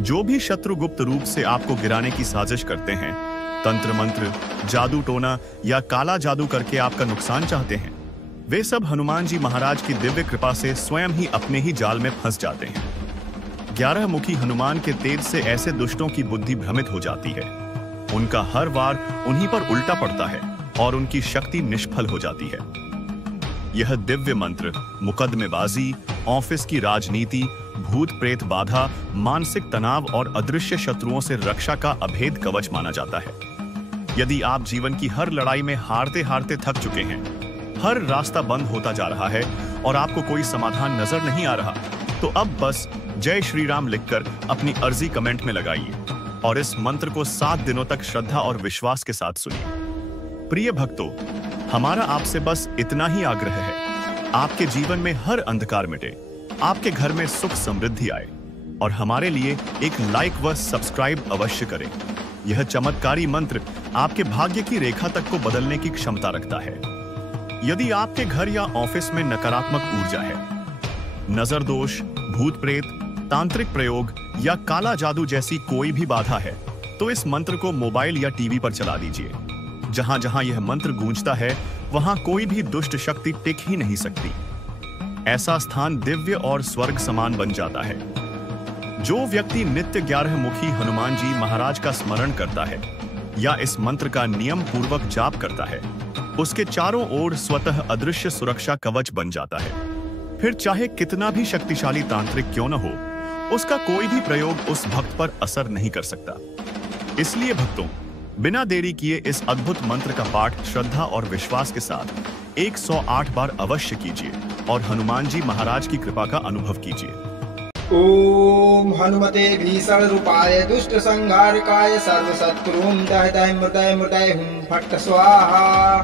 जो भी शत्रु गुप्त रूप से आपको गिराने की साजिश करते हैं, तंत्र मंत्र, जादू टोना या काला जादू करके आपका नुकसान चाहते हैं, वे सब हनुमान जी महाराज की दिव्य कृपा से स्वयं ही अपने ही जाल में फंस जाते हैं। 11 मुखी हनुमान के तेज से ऐसे दुष्टों की बुद्धि भ्रमित हो जाती है। उनका हर वार उन्हीं पर उल्टा पड़ता है और उनकी शक्ति निष्फल हो जाती है। यह दिव्य मंत्र मुकदमेबाजी, ऑफिस की राजनीति, भूत प्रेत बाधा, मानसिक तनाव और अदृश्य शत्रुओं से रक्षा का अभेद कवच माना जाता है। यदि आप जीवन की हर लड़ाई में हारते हारते थक चुके हैं, हर रास्ता बंद होता जा रहा है और आपको कोई समाधान नजर नहीं आ रहा, तो अब बस जय श्री राम लिखकर अपनी अर्जी कमेंट में लगाइए और इस मंत्र को 7 दिनों तक श्रद्धा और विश्वास के साथ सुनिए। प्रिय भक्तों, हमारा आपसे बस इतना ही आग्रह है, आपके जीवन में हर अंधकार मिटे, आपके घर में सुख समृद्धि आए और हमारे लिए एक लाइक व सब्सक्राइब अवश्य करें। यह चमत्कारी मंत्र आपके भाग्य की रेखा तक को बदलने की क्षमता रखता है। यदि आपके घर या ऑफिस में नकारात्मक ऊर्जा है, नजर दोष, भूत प्रेत, तांत्रिक प्रयोग या काला जादू जैसी कोई भी बाधा है, तो इस मंत्र को मोबाइल या टीवी पर चला दीजिए। जहां जहां यह मंत्र गूंजता है, वहां कोई भी दुष्ट शक्ति टिक ही नहीं सकती। ऐसा स्थान दिव्य और स्वर्ग समान बन जाता है। जो व्यक्ति नित्य 11 मुखी हनुमान जी महाराज का स्मरण करता है या इस मंत्र का नियम पूर्वक जाप करता है, उसके चारों ओर स्वतः अदृश्य सुरक्षा कवच बन जाता है। फिर चाहे कितना भी शक्तिशाली तांत्रिक क्यों न हो, उसका कोई भी प्रयोग उस भक्त पर असर नहीं कर सकता। इसलिए भक्तों, बिना देरी किए इस अद्भुत मंत्र का पाठ श्रद्धा और विश्वास के साथ 108 बार अवश्य कीजिए और हनुमान जी महाराज की कृपा का अनुभव कीजिए। ओम हनुमते भीषण रूपाय दुष्ट संहारकाय सर्वशत्रुं दह दह मृदय मृदय हुं फट् स्वाहा।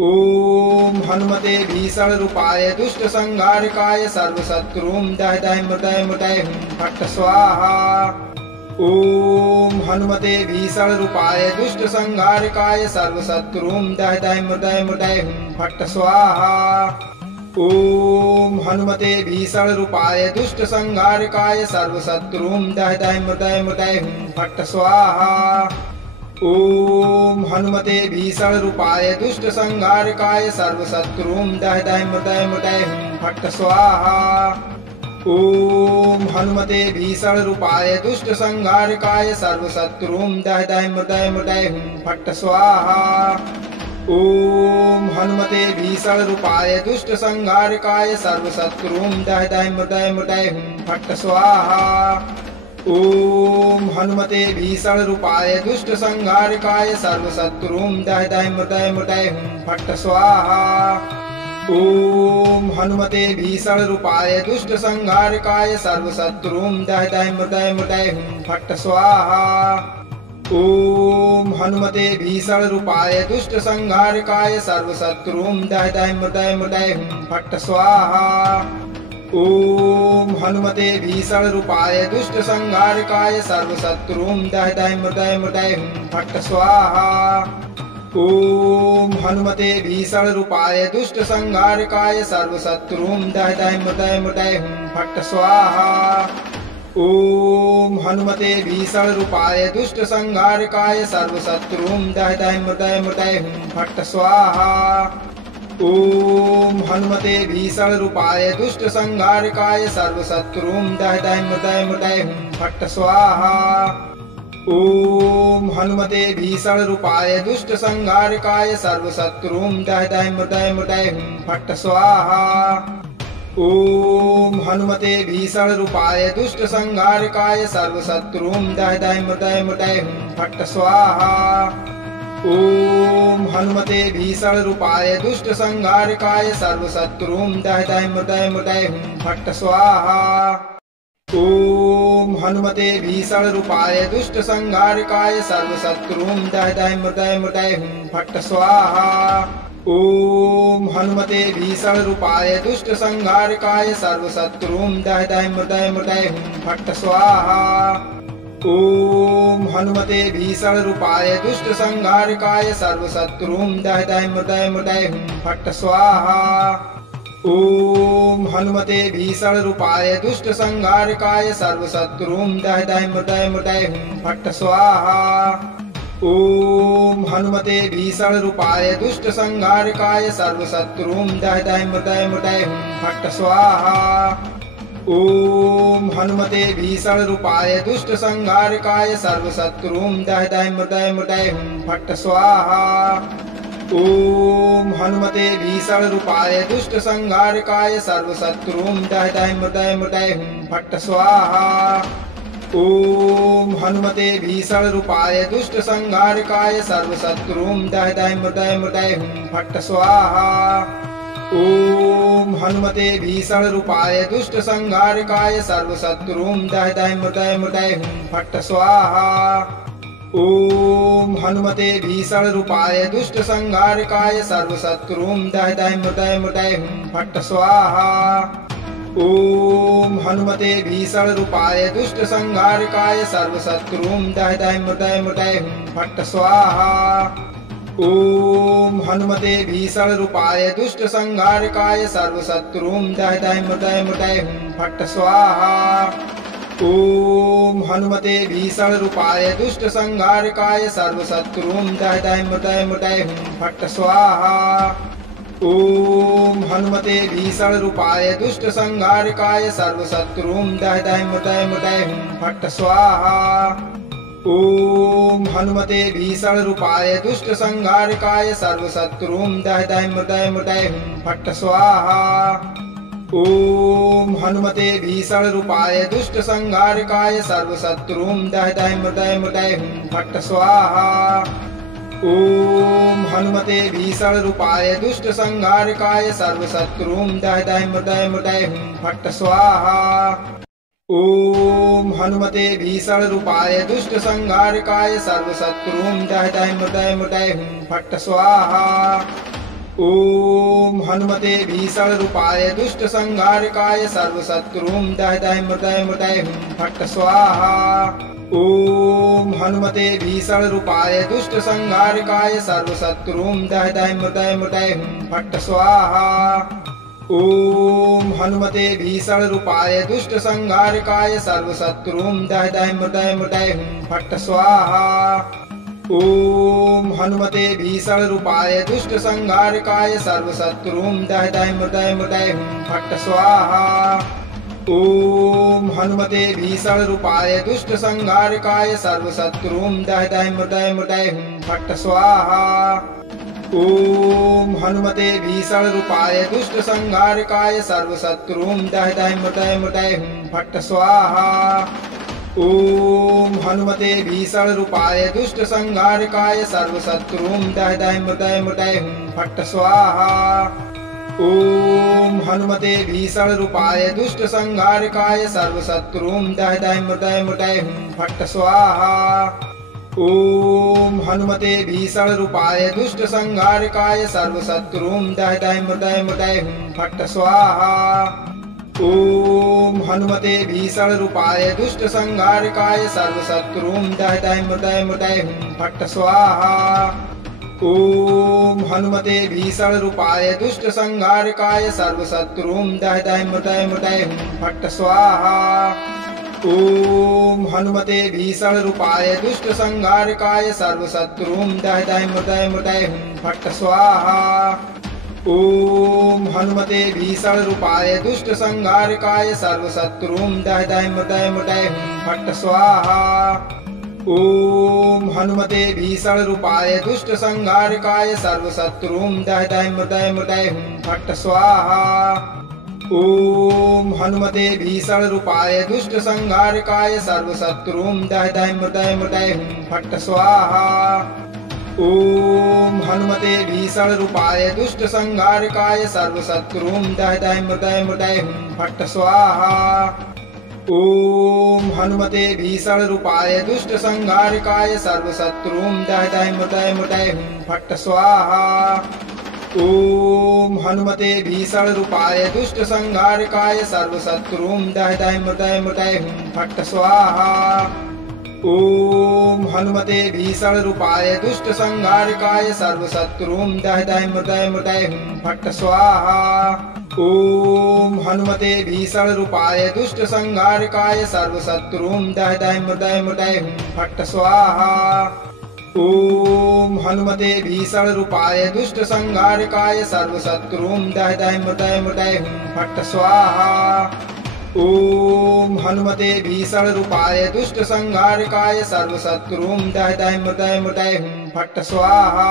ओम हनुमते भीषण रूपाय दुष्ट संहारकाय सर्वशत्रुं दह दह मृदय मृदय हुं फट् स्वाहा। ओम हनुमते भीषण रूपाय दुष्ट संहारकाय सर्वशत्रुं दह दह मृदय मृदय हुं फट् स्वाहा। ओम हनुमते भीषण रूपाय दुष्ट संहारकाय सर्वशत्रुं दह दह मृदय मृदय हुं फट् स्वाहा। ओम हनुमते भीषण रूपाय दुष्ट संहारकाय सर्वशत्रुं दह दह मृदय मृदय हुं फट् स्वाहा। ओम हनुमते भीषण रूपाय दुष्ट संहारकाय सर्वशत्रुं दह दह मृदय मृदय हुं फट् स्वाहा। ओम हनुमते भीषण रूपाय दुष्ट संहारकाय सर्वशत्रुं दह दह मृदय मृदय हुं फट् स्वाहा। ओम हनुमते भीषण रूपाय दुष्ट संहारकाय सर्वशत्रुं दह दह मृदय मृदय हुं फट् स्वाहा। ओम हनुमते भीषण रूपाय दुष्ट संहारकाय सर्वशत्रुं दह दह मृदय मृदय हुं फट् स्वाहा। ओम हनुमते भीषण रूपाय दुष्ट संहारकाय सर्वशत्रुं दह दह मृदय मृदय हुं फट् स्वाहा। ओम हनुमते भीषण रूपाय दुष्ट संहारकाय सर्वशत्रुं दह दह मृदय मृदय हुं फट् स्वाहा। ओम हनुमते भीषण रूपाय दुष्ट संहारकाय सर्वशत्रुं दह दह मृदय मृदय हुं फट् स्वाहा। ओम हनुमते भीषण रूपाय दुष्ट संहारकाय सर्वशत्रुं दह दह मृदय मृदय हुं फट् स्वाहा। ओम हनुमते भीषण रूपाय दुष्ट संहारकाय सर्वशत्रुं दह दह मृदय मृदय हुं फट् स्वाहा। ओम हनुमते भीषण रूपाय दुष्ट संहारकाय सर्वशत्रुं दह दह मृदय मृदय हुं फट् स्वाहा। ओम हनुमते भीषण रूपाय दुष्ट संहारकाय सर्वशत्रुं दह दह मृदय मृदय हुं फट् स्वाहा। ओम हनुमते भीषण रूपाय दुष्ट संहारकाय सर्वशत्रुं दह दह मृदय मृदय हुं फट् स्वाहा। ओम हनुमते भीषण रूपाय दुष्ट संहारकाय सर्वशत्रुं दह दह मृदय मृदय हुं फट् स्वाहा। ओम हनुमते भीषण रूपाय दुष्ट संहारकाय सर्वशत्रुं दह दह मृदय मृदय हुं फट् स्वाहा। ओम हनुमते भीषण रूपाय दुष्ट संहारकाय सर्वशत्रुं दह दह मृदय मृदय हुं फट् स्वाहा। ॐ हनुमते भीषणरूपाय दुष्टसंहारकाय सर्वशत्रुं दह दह मृदय मृदय हुं फट् स्वाहा। ॐ हनुमते भीषणरूपाय दुष्टसंहारकाय सर्वशत्रुं दह दह मृदय मृदय हुं फट् स्वाहा। ॐ हनुमते भीषणरूपाय दुष्टसंहारकाय सर्वशत्रुं दह दह मृदय मृदय हुं फट् स्वाहा। ॐ हनुमते भीषणरूपाय दुष्टसंहारकाय सर्वशत्रुं दह दह मृदय मृदय हुं फट् स्वाहा। ॐ हनुमते भीषणरूपाय दुष्टसंहारकाय सर्वशत्रुं दह दह मृदय मृदय हुं फट् स्वाहा। ॐ हनुमते भीषणरूपाय दुष्टसंहारकाय सर्वशत्रुं दह दह मृदय मृदय हुं फट् स्वाहा। ॐ हनुमते भीषणरूपाय दुष्टसंहारकाय सर्वशत्रुं दह दह मृदय मृदय हुं फट् स्वाहा। ॐ हनुमते भीषणरूपाय दुष्टसंहारकाय सर्वशत्रुं दह दह मृदय मृदय हुं फट् स्वाहा। ॐ हनुमते भीषणरूपाय दुष्टसंहारकाय सर्वशत्रुं दह दह मृदय मृदय हुं फट् स्वाहा। ॐ हनुमते भीषणरूपाय दुष्टसंहारकाय सर्वशत्रुं दह दह मृदय मृदय हुं फट् स्वाहा। ॐ हनुमते भीषणरूपाय दुष्टसंहारकाय सर्वशत्रुं दह दह मृदय मृदय हुं फट् स्वाहा। ॐ हनुमते भीषणरूपाय दुष्टसंहारकाय सर्वशत्रुं दह दह मृदय मृदय हुं फट् स्वाहा। ॐ हनुमते भीषणरूपाय दुष्टसंहारकाय सर्वशत्रुं दह दह मृदय मृदय हुं फट् स्वाहा। ॐ हनुमते भीषणरूपाय दुष्टसंहारकाय सर्वशत्रुं दह दह मृदय मृदय हुं फट् स्वाहा। ॐ हनुमते भीषणरूपाय दुष्टसंहारकाय सर्वशत्रुं दह दह मृदय मृदय हुं फट् स्वाहा। ॐ हनुमते भीषणरूपाय दुष्टसंहारकाय सर्वशत्रुं दह दह मृदय मृदय हुं फट् स्वाहा। ॐ हनुमते भीषणरूपाय दुष्टसंहारकाय सर्वशत्रुं दह दह मृदय मृदय हुं फट् स्वाहा। ॐ हनुमते भीषणरूपाय दुष्टसंहारकाय सर्वशत्रुं दह दह मृदय मृदय हुं फट् स्वाहा। ॐ हनुमते भीषणरूपाय दुष्टसंहारकाय सर्वशत्रुं दह दह मृदय मृदय हुं फट् स्वाहा। ॐ हनुमते भीषणरूपाय दुष्टसंहारकाय सर्वशत्रुं दह दह मृदय मृदय हुं फट् स्वाहा। ॐ हनुमते भीषणरूपाय दुष्टसंहारकाय सर्वशत्रुं दह दह मृदय मृदय हुं फट् स्वाहा। ॐ हनुमते भीषणरूपाय दुष्टसंहारकाय सर्वशत्रुं दह दह मृदय मृदय हुं फट् स्वाहा। ॐ हनुमते भीषणरूपाय दुष्टसंहारकाय सर्वशत्रुं दह दह मृदय मृदय हुं फट् स्वाहा। ॐ हनुमते भीषणरूपाय दुष्टसंहारकाय सर्वशत्रुं दह दह मृदय मृदय हुं फट् स्वाहा। ॐ हनुमते भीषणरूपाय दुष्टसंहारकाय सर्वशत्रुं दह दह मृदय मृदय हुं फट् स्वाहा। ॐ हनुमते भीषणरूपाय दुष्टसंहारकाय सर्वशत्रुं दह दह मृदय मृदय हुं फट् स्वाहा। ॐ हनुमते भीषणरूपाय दुष्टसंहारकाय सर्वशत्रुं दह दह मृदय मृदय हुं फट् स्वाहा। ॐ हनुमते भीषणरूपाय दुष्टसंहारकाय सर्वशत्रुं दह दह मृदय मृदय हुं फट् स्वाहा। ॐ हनुमते भीषणरूपाय दुष्टसंहारकाय सर्वशत्रुं दह दह मृदय मृदय हुं फट् स्वाहा। ॐ हनुमते भीषणरूपाय दुष्टसंहारकाय सर्वशत्रुं दह दह मृदय मृदय हुं फट् स्वाहा। ॐ हनुमते भीषणरूपाय दुष्टसंहारकाय सर्वशत्रुं दह दह मृदय मृदय हुं फट् स्वाहा। ॐ हनुमते भीषणरूपाय दुष्टसंहारकाय सर्वशत्रुं दह दह मृदय मृदय हुं फट् स्वाहा। ॐ हनुमते भीषणरूपाय दुष्टसंहारकाय सर्वशत्रुं दह दह मृदय मृदय हुं फट् स्वाहा। ॐ हनुमते भीषणरूपाय दुष्टसंहारकाय सर्वशत्रुं दह दह मृदय मृदय हुं फट् स्वाहा। ॐ हनुमते भीषणरूपाय दुष्टसंहारकाय सर्वशत्रुं दह दह मृदय मृदय हुं फट् स्वाहा। ॐ हनुमते भीषणरूपाय दुष्टसंहारकाय सर्वशत्रुं दह दह मृदय मृदय हुं फट् स्वाहा। ॐ हनुमते भीषणरूपाय दुष्टसंहारकाय सर्वशत्रुं दह दह मृदय मृदय हुं फट् स्वाहा।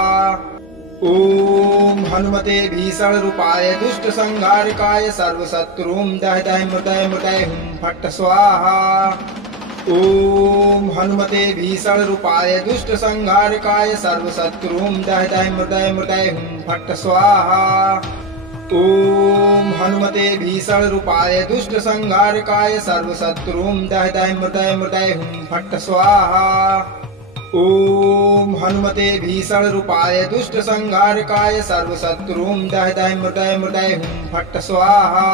ॐ हनुमते भीषणरूपाय दुष्टसंहारकाय सर्वशत्रुं दह दह मृदय मृदय हुं फट् स्वाहा। ॐ हनुमते भीषणरूपाय दुष्टसंहारकाय सर्वशत्रुं दह दह मृदय मृदय हुं फट् स्वाहा। ॐ हनुमते भीषणरूपाय दुष्टसंहारकाय सर्वशत्रुं दह दह मृदय मृदय हुं फट् स्वाहा। ॐ हनुमते भीषणरूपाय दुष्टसंहारकाय सर्वशत्रुं दह दह मृदय मृदय हुं फट् स्वाहा।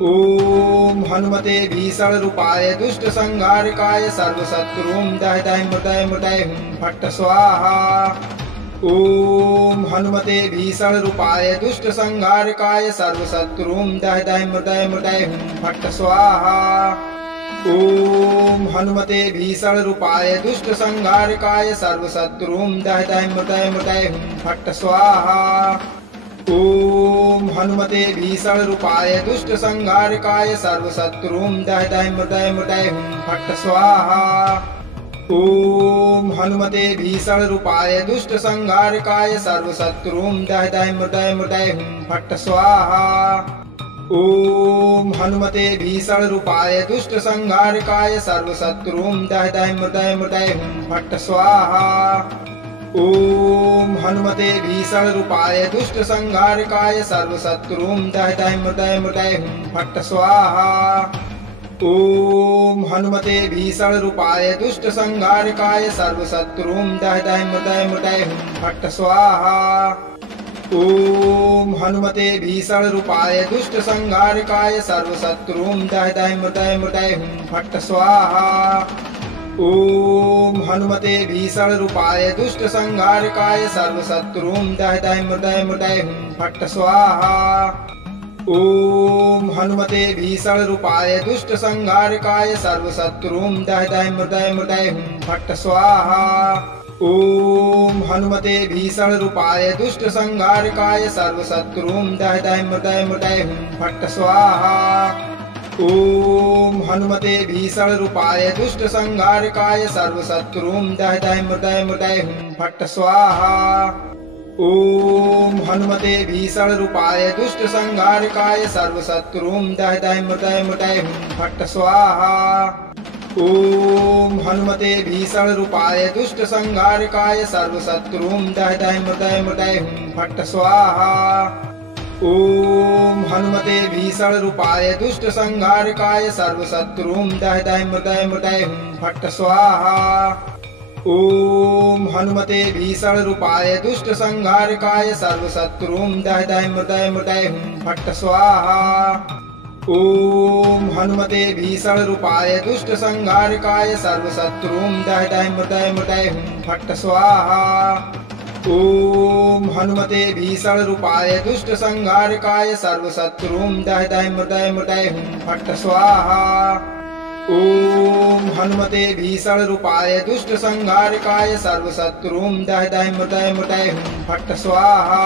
ॐ हनुमते भीषणरूपाय दुष्टसंहारकाय सर्वशत्रुं दह दह मृदय मृदय हुं फट् स्वाहा। ॐ हनुमते भीषणरूपाय दुष्टसंहारकाय सर्वशत्रुं दह दह मृदय मृदय हुं फट् स्वाहा। ॐ हनुमते भीषणरूपाय दुष्टसंहारकाय सर्वशत्रुं दह दह मृदय मृदय हुं फट् स्वाहा। ॐ हनुमते भीषणरूपाय दुष्टसंहारकाय सर्वशत्रुं दह दह मृदय मृदय हुं फट् स्वाहा। ॐ हनुमते भीषणरूपाय दुष्टसंहारकाय सर्वशत्रुं दह दह मृदय मृदय हुं फट् स्वाहा। ॐ हनुमते भीषणरूपाय दुष्टसंहारकाय सर्वशत्रुं दह दह मृदय मृदय हुं फट् स्वाहा। ॐ हनुमते भीषणरूपाय दुष्टसंहारकाय सर्वशत्रुं दह दह मृदय मृदय हुं फट् स्वाहा। ॐ हनुमते भीषणरूपाय दुष्टसंहारकाय सर्वशत्रुं दह दह मृदय मृदय हुं फट् स्वाहा। ॐ हनुमते भीषणरूपाय दुष्टसंहारकाय सर्वशत्रुं दह दह मृदय मृदय हुं फट् स्वाहा। ॐ हनुमते भीषणरूपाय दुष्टसंहारकाय सर्वशत्रुं दह दह मृदय मृदय हुं फट् स्वाहा। ॐ हनुमते भीषणरूपाय दुष्टसंहारकाय सर्वशत्रुं दह दह मृदय मृदय हुं फट् स्वाहा। ॐ हनुमते भीषणरूपाय दुष्टसंहारकाय सर्वशत्रुं दह दह मृदय मृदय हुं फट् स्वाहा। ॐ हनुमते भीषणरूपाय दुष्टसंहारकाय सर्वशत्रुं दह दह मृदय मृदय हुं फट् स्वाहा। ॐ हनुमते भीषणरूपाय दुष्टसंहारकाय सर्वशत्रुं दह दह मृदय मृदय हुं फट् स्वाहा। ॐ हनुमते भीषणरूपाय दुष्टसंहारकाय सर्वशत्रुं दह दह मृदय मृदय हुं फट् स्वाहा। ॐ हनुमते भीषणरूपाय दुष्टसंहारकाय सर्वशत्रुं दह दह मृदय मृदय हुं फट् स्वाहा। ॐ हनुमते भीषणरूपाय दुष्टसंहारकाय सर्वशत्रुं दह दह मृदय मृदय हुं फट् स्वाहा। ॐ हनुमते भीषणरूपाय दुष्टसंहारकाय सर्वशत्रुं दह दह मृदय मृदय हुं फट् स्वाहा। ॐ हनुमते भीषणरूपाय दुष्टसंहारकाय सर्वशत्रुं दह दह मृदय मृदय हुं फट् स्वाहा। ॐ हनुमते भीषणरूपाय दुष्टसंहारकाय सर्वशत्रुं दह दह मृदय मृदय हुं फट् स्वाहा।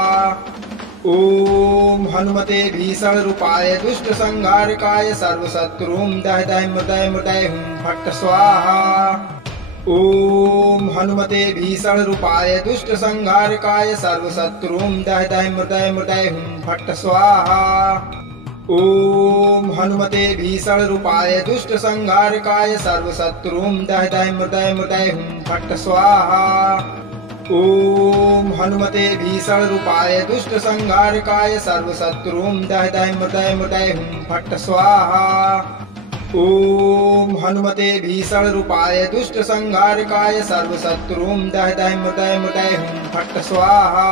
ॐ हनुमते भीषणरूपाय दुष्टसंहारकाय सर्वशत्रुं दह दह मृदय मृदय हुं फट् स्वाहा। ॐ हनुमते भीषणरूपाय दुष्टसंहारकाय सर्वशत्रुं दह दह मृदय मृदय हुं फट् स्वाहा। ॐ हनुमते भीषणरूपाय दुष्टसंहारकाय सर्वशत्रुं दह दह मृदय मृदय हुं फट् स्वाहा। ॐ हनुमते भीषणरूपाय दुष्टसंहारकाय सर्वशत्रुं दह दह मृदय मृदय हुं फट् स्वाहा। ॐ हनुमते भीषणरूपाय दुष्टसंहारकाय सर्वशत्रुं दह दह मृदय मृदय हुं फट् स्वाहा।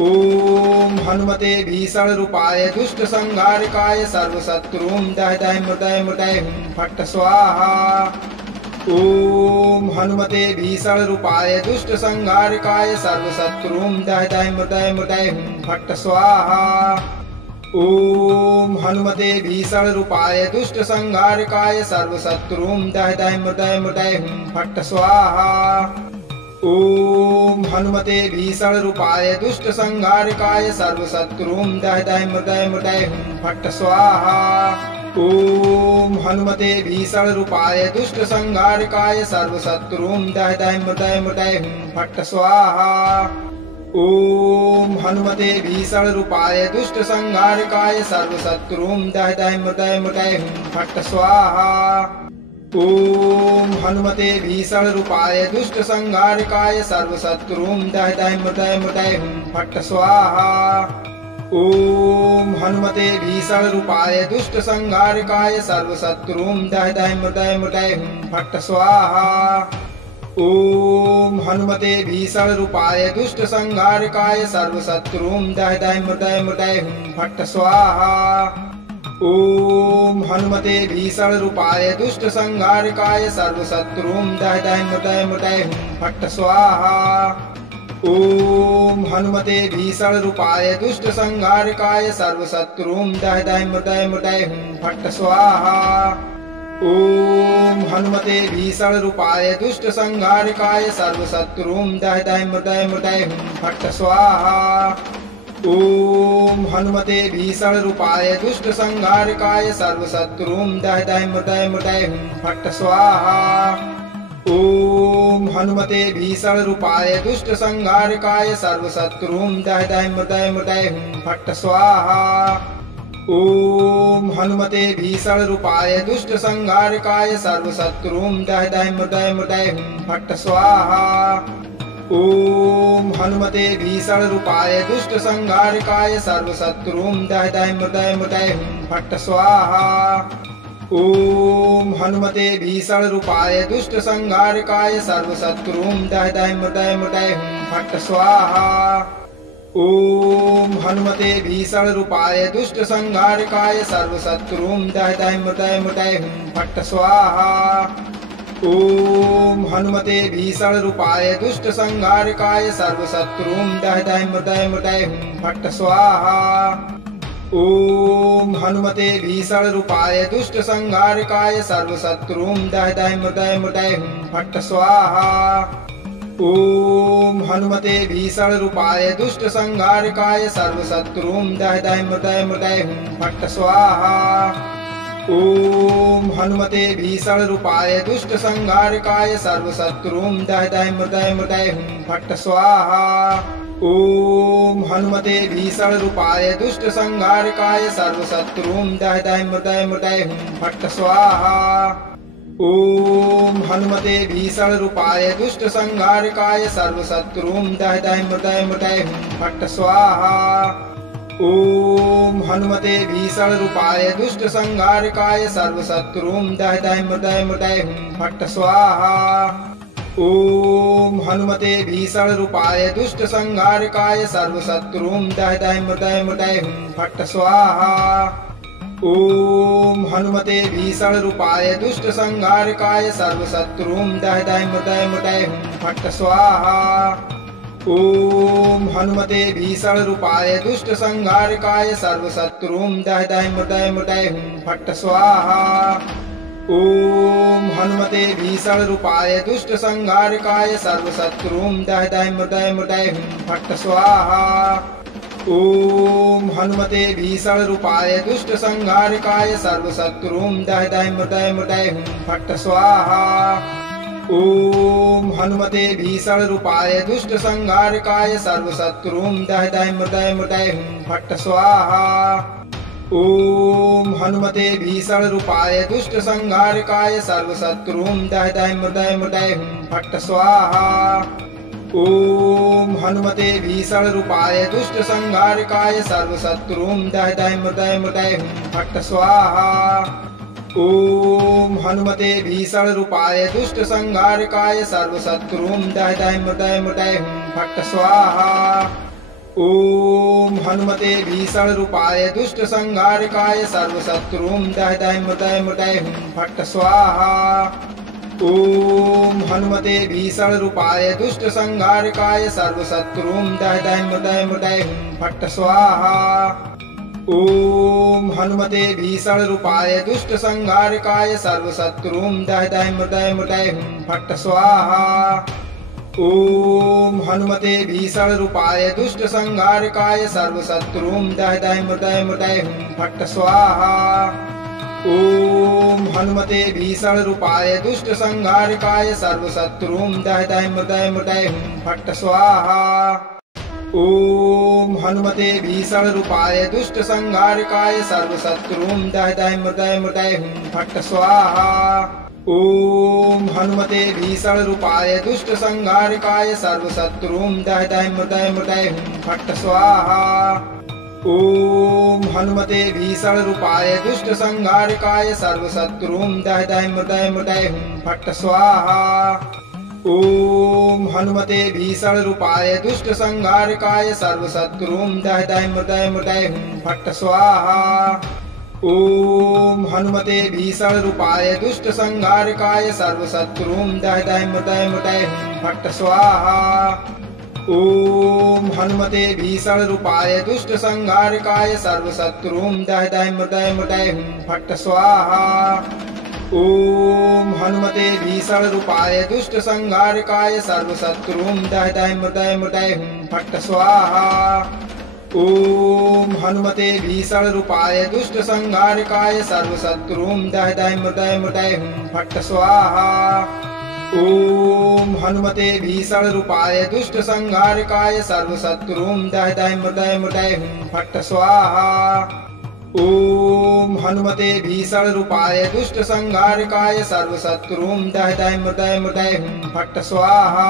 ॐ हनुमते भीषणरूपाय दुष्टसंहारकाय सर्वशत्रुं दह दह मृदय मृदय हुं फट् स्वाहा। ॐ हनुमते भीषणरूपाय दुष्टसंहारकाय सर्वशत्रूं दहदह मृदय मृदय हुं फट् स्वाहा। ॐ हनुमते भीषणरूपाय दुष्टसंहारकाय सर्वशत्रूं दहदह मृदय मृदय हुं फट् स्वाहा। ॐ हनुमते भीषणरूपाय दुष्टसंहारकाय सर्वशत्रूं दहदह मृदय मृदय हुं फट् स्वाहा। ॐ हनुमते भीषणरूपाय दुष्टसंहारकाय सर्वशत्रूं दहदह मृदय मृदय हुं फट् स्वाहा। ॐ हनुमते भीषणरूपाय दुष्टसंहारकाय सर्वशत्रूं दहदह मृदय मृदय हुं फट् स्वाहा। ॐ हनुमते भीषणरूपाय दुष्टसंहारकाय सर्वशत्रूं दहदह मृदय मृदय हुं फट् स्वाहा। ॐ हनुमते भीषणरूपाय दुष्टसंहारकाय सर्वशत्रूं दहदह मृदय मृदय हुं फट् स्वाहा। ॐ हनुमते भीषणरूपाय दुष्टसंहारकाय सर्वशत्रूं दहदह मृदय मृदय हुं फट् स्वाहा। ॐ हनुमते भीषणरूपाय दुष्टसंहारकाय सर्वशत्रूं दहदह मृदय मृदय हुं फट् स्वाहा। ॐ हनुमते भीषणरूपाय दुष्टसंहारकाय सर्वशत्रूं दहदह मृदय मृदय हुं फट् स्वाहा। ॐ हनुमते भीषणरूपाय दुष्टसंहारकाय सर्वशत्रूं दहदह मृदय मृदय हुं फट् स्वाहा। ॐ हनुमते भीषणरूपाय दुष्टसंहारकाय सर्वशत्रूं दहदह मृदय मृदय हुं फट् स्वाहा। ॐ हनुमते भीषणरूपाय दुष्टसंहारकाय सर्वशत्रूं दहदह मृदय मृदय हुं फट् स्वाहा। ॐ हनुमते भीषणरूपाय दुष्टसंहारकाय सर्वशत्रूं दहदह मृदय मृदय हुं फट् स्वाहा। ॐ हनुमते भीषणरूपाय दुष्टसंहारकाय सर्वशत्रूं दहदह मृदय मृदय हुं फट् स्वाहा। ॐ हनुमते भीषणरूपाय दुष्टसंहारकाय सर्वशत्रूं दहदह मृदय मृदय हुं फट् स्वाहा। ॐ हनुमते भीषणरूपाय दुष्टसंहारकाय सर्वशत्रूं दहदह मृदय मृदय हुं फट् स्वाहा। ॐ हनुमते भीषणरूपाय दुष्टसंहारकाय सर्वशत्रूं दहदह मृदय मृदय हुं फट् स्वाहा। ॐ हनुमते भीषणरूपाय दुष्टसंहारकाय सर्वशत्रूं दहदह मृदय मृदय हुं फट् स्वाहा। ॐ हनुमते भीषणरूपाय दुष्टसंहारकाय सर्वशत्रूं दहदह मृदय मृदय हुं फट् स्वाहा। ॐ हनुमते भीषणरूपाय दुष्टसंहारकाय सर्वशत्रूं दहदह मृदय मृदय हुं फट् स्वाहा। ॐ हनुमते भीषणरूपाय दुष्टसंहारकाय सर्वशत्रूं दहदह मृदय मृदय हुं फट् स्वाहा। ॐ हनुमते भीषणरूपाय दुष्टसंहारकाय सर्वशत्रूं दहदह मृदय मृदय हुं फट् स्वाहा। ॐ हनुमते भीषणरूपाय दुष्टसंहारकाय सर्वशत्रूं दहदह मृदय मृदय हुं फट् स्वाहा। ॐ हनुमते भीषणरूपाय दुष्टसंहारकाय सर्वशत्रूं दहदह मृदय मृदय हुं फट् स्वाहा। ॐ हनुमते भीषणरूपाय दुष्टसंहारकाय सर्वशत्रूं दहदह मृदय मृदय हुं फट् स्वाहा। ॐ हनुमते भीषणरूपाय दुष्टसंहारकाय सर्वशत्रूं दहदह मृदय मृदय हुं फट् स्वाहा। ॐ हनुमते भीषणरूपाय दुष्टसंहारकाय सर्वशत्रूं दहदह मृदय मृदय हुं फट् स्वाहा। ॐ हनुमते भीषणरूपाय दुष्टसंहारकाय सर्वशत्रूं दहदह मृदय मृदय हुं फट् स्वाहा। ॐ हनुमते भीषणरूपाय दुष्टसंहारकाय सर्वशत्रूं दहदह मृदय मृदय हुं फट् स्वाहा। ॐ हनुमते भीषणरूपाय दुष्टसंहारकाय सर्वशत्रूं दहदह मृदय मृदय हुं फट् स्वाहा। ॐ हनुमते भीषणरूपाय दुष्टसंहारकाय सर्वशत्रूं दहदह मृदय मृदय हुं फट् स्वाहा। ॐ हनुमते भीषणरूपाय दुष्टसंहारकाय सर्वशत्रूं दहदह मृदय मृदय हुं फट् स्वाहा। ॐ हनुमते भीषणरूपाय दुष्टसंहारकाय सर्वशत्रूं दहदह मृदय मृदय हुं फट् स्वाहा। ॐ हनुमते भीषणरूपाय दुष्टसंहारकाय सर्वशत्रुं दह दह मृदय मृदय हुं फट् स्वाहा। ॐ हनुमते भीषणरूपाय दुष्टसंहारकाय सर्वशत्रुं दह दह मृदय मृदय हुं फट् स्वाहा। ॐ हनुमते भीषणरूपाय दुष्टसंहारकाय सर्वशत्रुं दह दह मृदय मृदय हुं फट् स्वाहा। ॐ हनुमते भीषणरूपाय दुष्टसंहारकाय सर्वशत्रुं दह दह मृदय मृदय हुं फट् स्वाहा। ॐ हनुमते भीषणरूपाय दुष्टसंहारकाय सर्वशत्रुं दह दह मृदय मृदय हुं फट् स्वाहा। ॐ हनुमते भीषणरूपाय दुष्टसंहारकाय सर्वशत्रुं दह दह मृदय मृदय हुं फट् स्वाहा। ॐ हनुमते भीषणरूपाय दुष्टसंहारकाय सर्वशत्रुं दह दह मृदय मृदय हुं फट् स्वाहा। ॐ हनुमते भीषणरूपाय दुष्टसंहारकाय सर्वशत्रुं दह दह मृदय मृदय हुं फट् स्वाहा। ॐ हनुमते भीषणरूपाय दुष्टसंहारकाय सर्वशत्रुं दह दह मृदय मृदय हुं फट् स्वाहा। ॐ हनुमते भीषणरूपाय दुष्टसंहारकाय सर्वशत्रुं दह दह मृदय मृदय हुं फट् स्वाहा। ॐ हनुमते भीषणरूपाय दुष्टसंहारकाय सर्वशत्रुं दह दह मृदय मृदय हुं फट् स्वाहा। ॐ हनुमते भीषणरूपाय दुष्टसंहारकाय सर्वशत्रुं दह दह मृदय मृदय हुं फट् स्वाहा। ॐ हनुमते भीषणरूपाय दुष्टसंहारकाय सर्वशत्रुं दह दह मृदय मृदय हुं फट् स्वाहा। ॐ हनुमते भीषणरूपाय दुष्टसंहारकाय सर्वशत्रुं दह दह मृदय मृदय हुं फट् स्वाहा।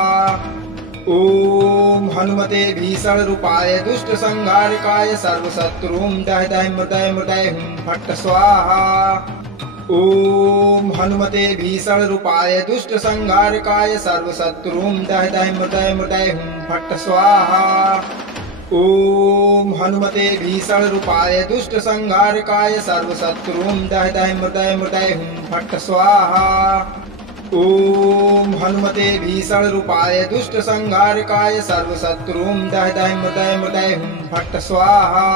ॐ हनुमते भीषणरूपाय दुष्टसंहारकाय सर्वशत्रुं दह दह मृदय मृदय हुं फट् स्वाहा। ॐ हनुमते भीषणरूपाय दुष्टसंहारकाय सर्वशत्रुं दह दह मृदय मृदय हुं फट् स्वाहा। ॐ हनुमते भीषणरूपाय दुष्टसंहारकाय सर्वशत्रुं दह दह मृदय मृदय हुं फट् स्वाहा। ॐ हनुमते भीषणरूपाय दुष्टसंहारकाय सर्वशत्रुं दह दह मृदय मृदय हुं फट् स्वाहा।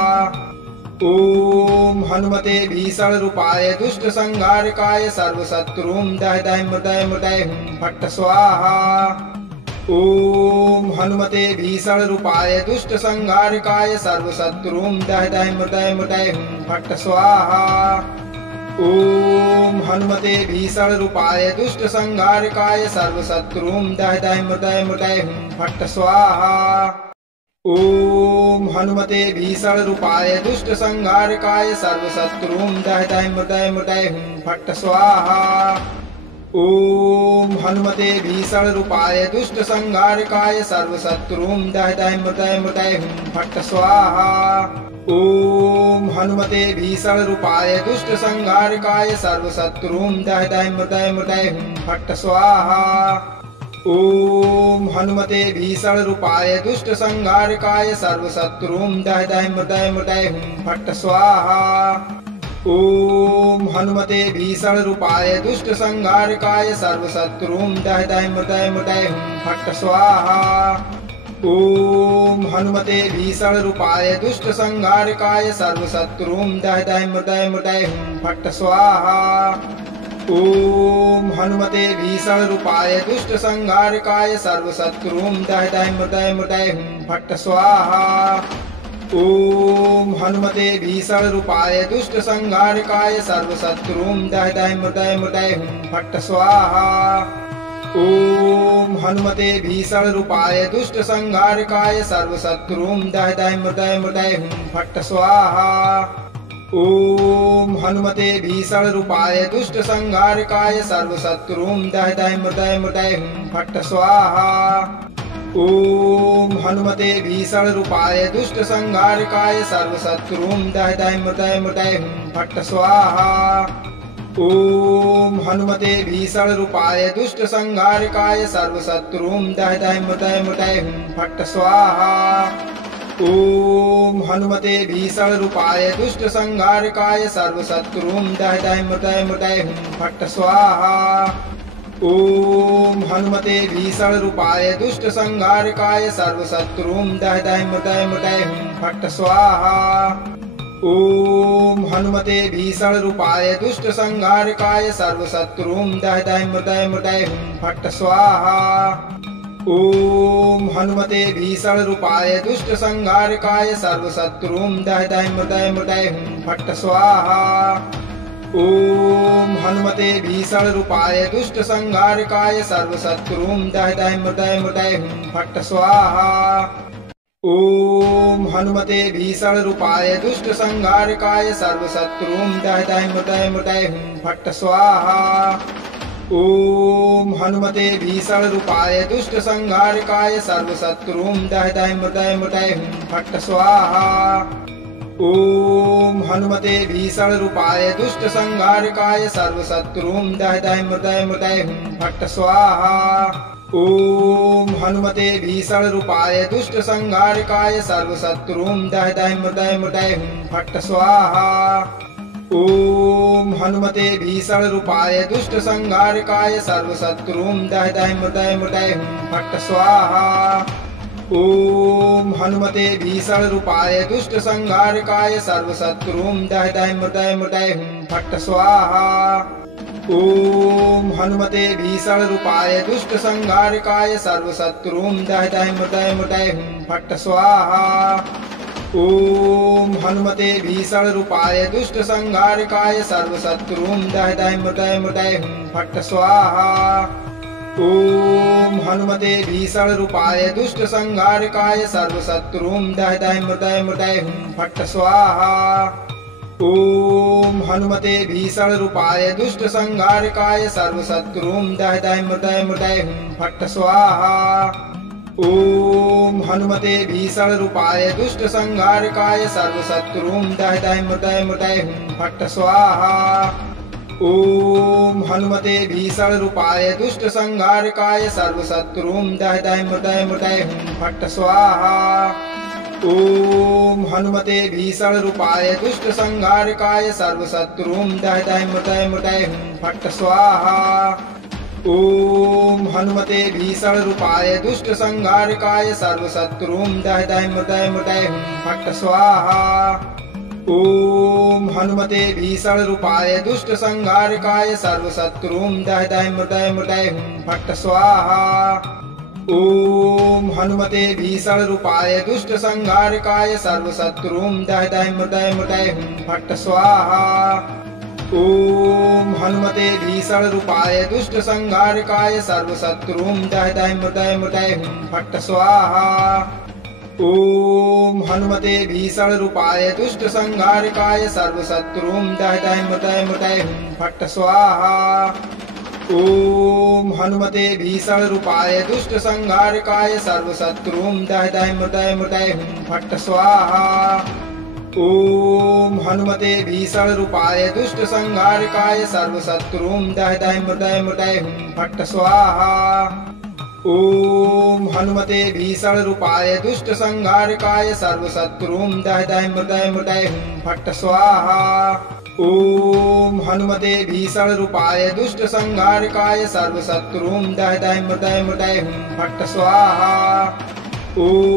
ॐ हनुमते भीषणरूपाय दुष्टसंहारकाय सर्वशत्रुं दह दह मृदय मृदय हुं फट् स्वाहा। ॐ हनुमते भीषणरूपाय दुष्टसंहारकाय सर्वशत्रुं दह दह मृदय मृदय हुं फट् स्वाहा। ॐ हनुमते भीषणरूपाय दुष्टसंहारकाय सर्वशत्रुं दह दह मृदय मृदय हुं फट् स्वाहा। ॐ हनुमते भीषणरूपाय दुष्टसंहारकाय सर्वशत्रुं दह दह मृदय मृदय हुं फट् स्वाहा। ॐ हनुमते भीषणरूपाय दुष्टसंहारकाय सर्वशत्रुं दह दह मृदय मृदय हुं फट् स्वाहा। ॐ हनुमते भीषणरूपाय दुष्टसंहारकाय सर्वशत्रुं दह दह मृदय मृदय हुं फट् स्वाहा। ॐ हनुमते भीषणरूपाय दुष्टसंहारकाय सर्वशत्रुं दह दह मृदय मृदय हुं फट् स्वाहा। ॐ हनुमते भीषणरूपाय दुष्टसंहारकाय सर्वशत्रुं दह दह मृदय मृदय हुं फट् स्वाहा। ॐ हनुमते भीषणरूपाय दुष्टसंहारकाय सर्वशत्रुं दह दह मृदय मृदय हुं फट् स्वाहा। ॐ हनुमते भीषणरूपाय दुष्टसंहारकाय सर्वशत्रुं दह दह मृदय मृदय हुं फट् स्वाहा। ॐ हनुमते भीषणरूपाय दुष्टसंहारकाय सर्वशत्रुं दह दह मृदय मृदय हुं फट् स्वाहा। ॐ हनुमते भीषणरूपाय दुष्टसंहारकाय सर्वशत्रुं दह दह मृदय मृदय हुं फट् स्वाहा। ॐ हनुमते भीषणरूपाय दुष्टसंहारकाय सर्वशत्रुं दह दह मृदय मृदय हुं फट् स्वाहा। ॐ हनुमते भीषणरूपाय दुष्टसंहारकाय सर्वशत्रुं दह दह मृदय मृदय हुं फट् स्वाहा। ॐ हनुमते भीषणरूपाय दुष्टसंहारकाय सर्वशत्रुं दह दह मृदय मृदय हुं फट् स्वाहा। ॐ हनुमते भीषणरूपाय दुष्टसंहारकाय सर्वशत्रुं दह दह मृदय मृदय हुं फट् स्वाहा। ॐ हनुमते भीषणरूपाय दुष्टसंहारकाय सर्वशत्रूं दह दह मृदय मृदय हुं फट् स्वाहा। ॐ हनुमते भीषणरूपाय दुष्टसंहारकाय सर्वशत्रूं दह दह मृदय मृदय हुं फट् स्वाहा। ॐ हनुमते भीषणरूपाय दुष्टसंहारकाय सर्वशत्रूं दह दह मृदय मृदय हुं फट् स्वाहा। ॐ हनुमते भीषणरूपाय दुष्टसंहारकाय सर्वशत्रूं दह दह मृदय मृदय हुं फट् स्वाहा। ॐ हनुमते भीषणरूपाय दुष्टसंहारकाय सर्वशत्रूं दह दह मृदय मृदय हुं फट् स्वाहा। ॐ हनुमते भीषणरूपाय दुष्टसंहारकाय सर्वशत्रूं दह दह मृदय मृदय हुं फट् स्वाहा। ॐ हनुमते भीषणरूपाय दुष्टसंहारकाय सर्वशत्रूं दह दह मृदय मृदय हुं फट् स्वाहा। ॐ हनुमते भीषणरूपाय दुष्टसंहारकाय सर्वशत्रूं दह दह मृदय मृदय हुं फट् स्वाहा। ॐ हनुमते भीषणरूपाय दुष्टसंहारकाय सर्वशत्रूं दह दह मृदय मृदय हुं फट् स्वाहा। ॐ हनुमते भीषणरूपाय दुष्टसंहारकाय सर्वशत्रूं दह दह मृदय मृदय हुं फट् स्वाहा। ॐ हनुमते भीषणरूपाय दुष्टसंहारकाय सर्वशत्रूं दह दह मृदय मृदय हुं फट् स्वाहा। ॐ हनुमते भीषणरूपाय दुष्टसंहारकाय सर्वशत्रूं दह दह मृदय मृदय हुं फट् स्वाहा। ॐ हनुमते भीषणरूपाय दुष्टसंहारकाय सर्वशत्रूं दह दह मृदय मृदय हुं फट् स्वाहा। ॐ हनुमते भीषणरूपाय दुष्टसंहारकाय सर्वशत्रूं दह दह मृदय मृदय हुं फट् स्वाहा। ॐ हनुमते भीषणरूपाय दुष्टसंहारकाय सर्वशत्रूं दह दह मृदय मृदय हुं फट् स्वाहा। ॐ हनुमते भीषणरूपाय दुष्टसंहारकाय सर्वशत्रूं दह दह मृदय मृदय हुं फट् स्वाहा। ॐ हनुमते भीषणरूपाय दुष्टसंहारकाय सर्वशत्रूं दह दह मृदय मृदय हुं फट् स्वाहा। ॐ हनुमते भीषणरूपाय दुष्टसंहारकाय सर्वशत्रूं दह दह मृदय मृदय हुं फट् स्वाहा। ॐ हनुमते भीषणरूपाय दुष्टसंहारकाय सर्वशत्रूं दह दह मृदय मृदय हुं फट् स्वाहा। ॐ हनुमते भीषणरूपाय दुष्टसंहारकाय सर्वशत्रूं दह दह मृदय मृदय हुं फट् स्वाहा। ॐ हनुमते भीषणरूपाय दुष्टसंहारकाय सर्वशत्रूं दह दह मृदय मृदय हुं फट् स्वाहा। ॐ हनुमते भीषणरूपाय दुष्टसंहारकाय सर्वशत्रूं दह दह मृदय मृदय हुं फट् स्वाहा। ॐ हनुमते भीषणरूपाय दुष्टसंहारकाय सर्वशत्रूं दह दह मृदय मृदय हुं फट् स्वाहा। ॐ हनुमते भीषणरूपाय दुष्टसंहारकाय सर्वशत्रूं दह दह मृदय मृदय हुं फट् स्वाहा। ॐ हनुमते भीषणरूपाय दुष्टसंहारकाय सर्वशत्रूं दह दह मृदय मृदय हुं फट् स्वाहा। ॐ हनुमते भीषणरूपाय दुष्टसंहारकाय सर्वशत्रूं दह दह मृदय मृदय हुं फट् स्वाहा।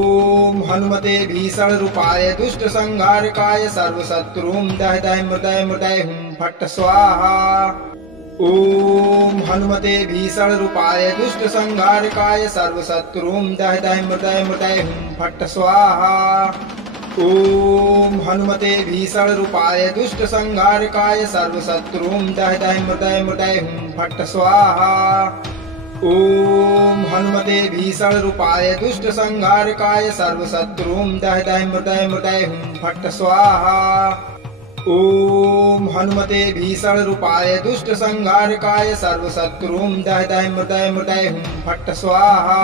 ॐ हनुमते भीषणरूपाय दुष्टसंहारकाय सर्वशत्रूं दह दह मृदय मृदय हुं फट् स्वाहा। ॐ हनुमते भीषणरूपाय दुष्टसंहारकाय सर्वशत्रूं दह दह मृदय मृदय हुं फट् स्वाहा। ॐ हनुमते भीषणरूपाय दुष्टसंहारकाय सर्वशत्रूं दह दह मृदय मृदय हुं फट् स्वाहा। ॐ हनुमते भीषणरूपाय दुष्टसंहारकाय सर्वशत्रूं दह दह मृदय मृदय हुं फट् स्वाहा। ॐ हनुमते भीषणरूपाय दुष्टसंहारकाय सर्वशत्रूं दह दह मृदय मृदय हुं फट् स्वाहा।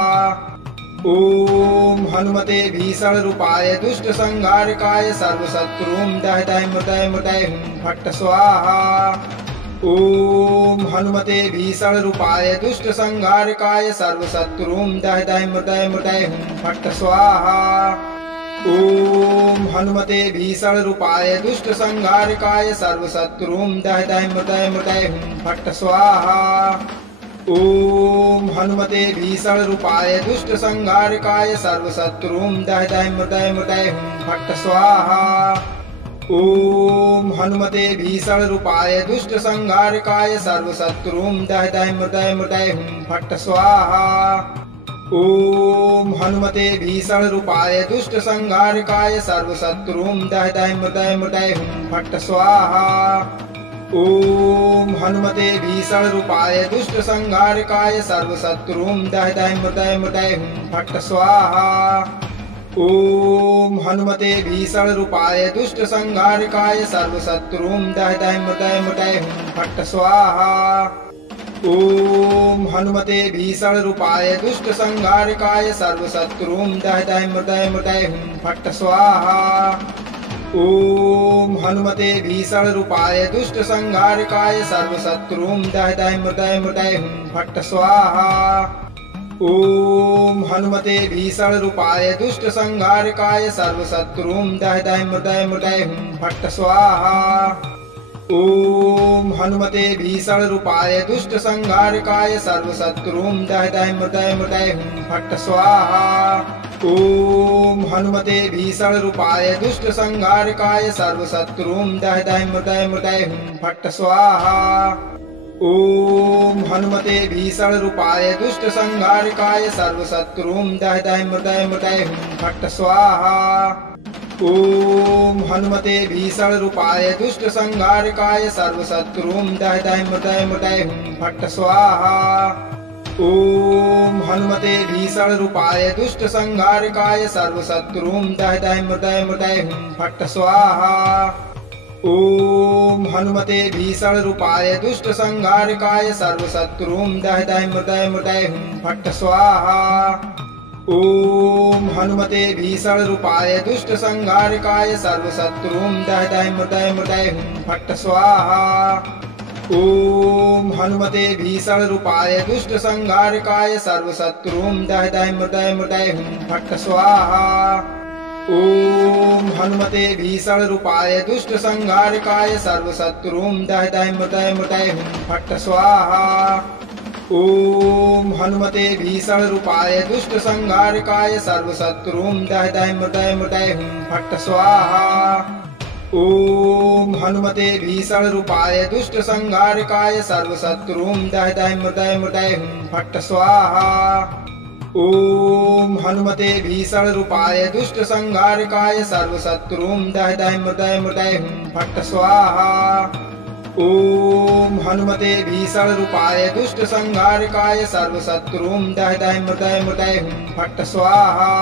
ॐ हनुमते भीषणरूपाय दुष्टसंहारकाय सर्वशत्रूं दह दह मृदय मृदय हुं फट् स्वाहा। ॐ हनुमते भीषणरूपाय दुष्टसंहारकाय सर्वशत्रूं दह दह मृदय मृदय हुं फट् स्वाहा। ॐ हनुमते भीषणरूपाय दुष्टसंहारकाय सर्वशत्रूं दह दह मृदय मृदय हुं फट् स्वाहा। ॐ हनुमते भीषणरूपाय दुष्टसंहारकाय सर्वशत्रुं दह दह मृदय मृदय हुं फट् स्वाहा। ॐ हनुमते भीषणरूपाय दुष्टसंहारकाय सर्वशत्रुं दह दह मृदय मृदय हुं फट् स्वाहा। ॐ हनुमते भीषणरूपाय दुष्टसंहारकाय सर्वशत्रुं दह दह मृदय मृदय हुं फट् स्वाहा। ॐ हनुमते भीषणरूपाय दुष्टसंहारकाय सर्वशत्रुं दह दह मृदय मृदय हुं फट् स्वाहा। ॐ हनुमते भीषणरूपाय दुष्टसंहारकाय सर्वशत्रुं दह दह मृदय मृदय हुं फट् स्वाहा। ॐ हनुमते भीषणरूपाय दुष्टसंहारकाय सर्वशत्रुं दह दह मृदय मृदय हुं फट् स्वाहा। ॐ हनुमते भीषणरूपाय दुष्टसंहारकाय सर्वशत्रुं दह दह मृदय मृदय हुं फट् स्वाहा। ॐ हनुमते भीषणरूपाय दुष्टसंहारकाय सर्वशत्रुं दह दह मृदय मृदय हुं फट् स्वाहा। ॐ हनुमते भीषणरूपाय दुष्टसंहारकाय सर्वशत्रुं दह दह मृदय मृदय हुं फट् स्वाहा। ॐ हनुमते भीषणरूपाय दुष्टसंहारकाय सर्वशत्रुं दह दह मृदय मृदय हुं फट् स्वाहा। ॐ हनुमते भीषणरूपाय दुष्टसंहारकाय सर्वशत्रुं दह दह मृदय मृदय हुं फट् स्वाहा। ॐ हनुमते भीषणरूपाय दुष्टसंहारकाय सर्वशत्रुं दह दह मृदय मृदय हुं फट् स्वाहा। ॐ हनुमते भीषणरूपाय दुष्टसंहारकाय सर्वशत्रुं दह दह मृदय मृदय हुं फट् स्वाहा। ॐ हनुमते भीषणरूपाय दुष्टसंहारकाय सर्वशत्रुं दह दह मृदय मृदय हुं फट् स्वाहा। ॐ हनुमते भीषणरूपाय दुष्टसंहारकाय सर्वशत्रुं दह दह मृदय मृदय हुं फट् स्वाहा। ॐ हनुमते भीषणरूपाय दुष्टसंहारकाय सर्वशत्रुं दह दह मृदय मृदय हुं फट् स्वाहा। ॐ हनुमते भीषणरूपाय दुष्टसंहारकाय सर्वशत्रुं दह दह मृदय मृदय हुं फट् स्वाहा। ॐ हनुमते भीषणरूपाय दुष्टसंहारकाय सर्वशत्रुं दह दह मृदय मृदय हुं फट् स्वाहा। ॐ हनुमते भीषणरूपाय दुष्टसंहारकाय सर्वशत्रुं दह दह मृदय मृदय हुं फट् स्वाहा। ॐ हनुमते भीषणरूपाय दुष्टसंहारकाय सर्वशत्रुं दह दह मृदय मृदय हुं फट् स्वाहा। ॐ हनुमते भीषणरूपाय दुष्टसंहारकाय सर्वशत्रुं दह दह मृदय मृदय हुं फट् स्वाहा।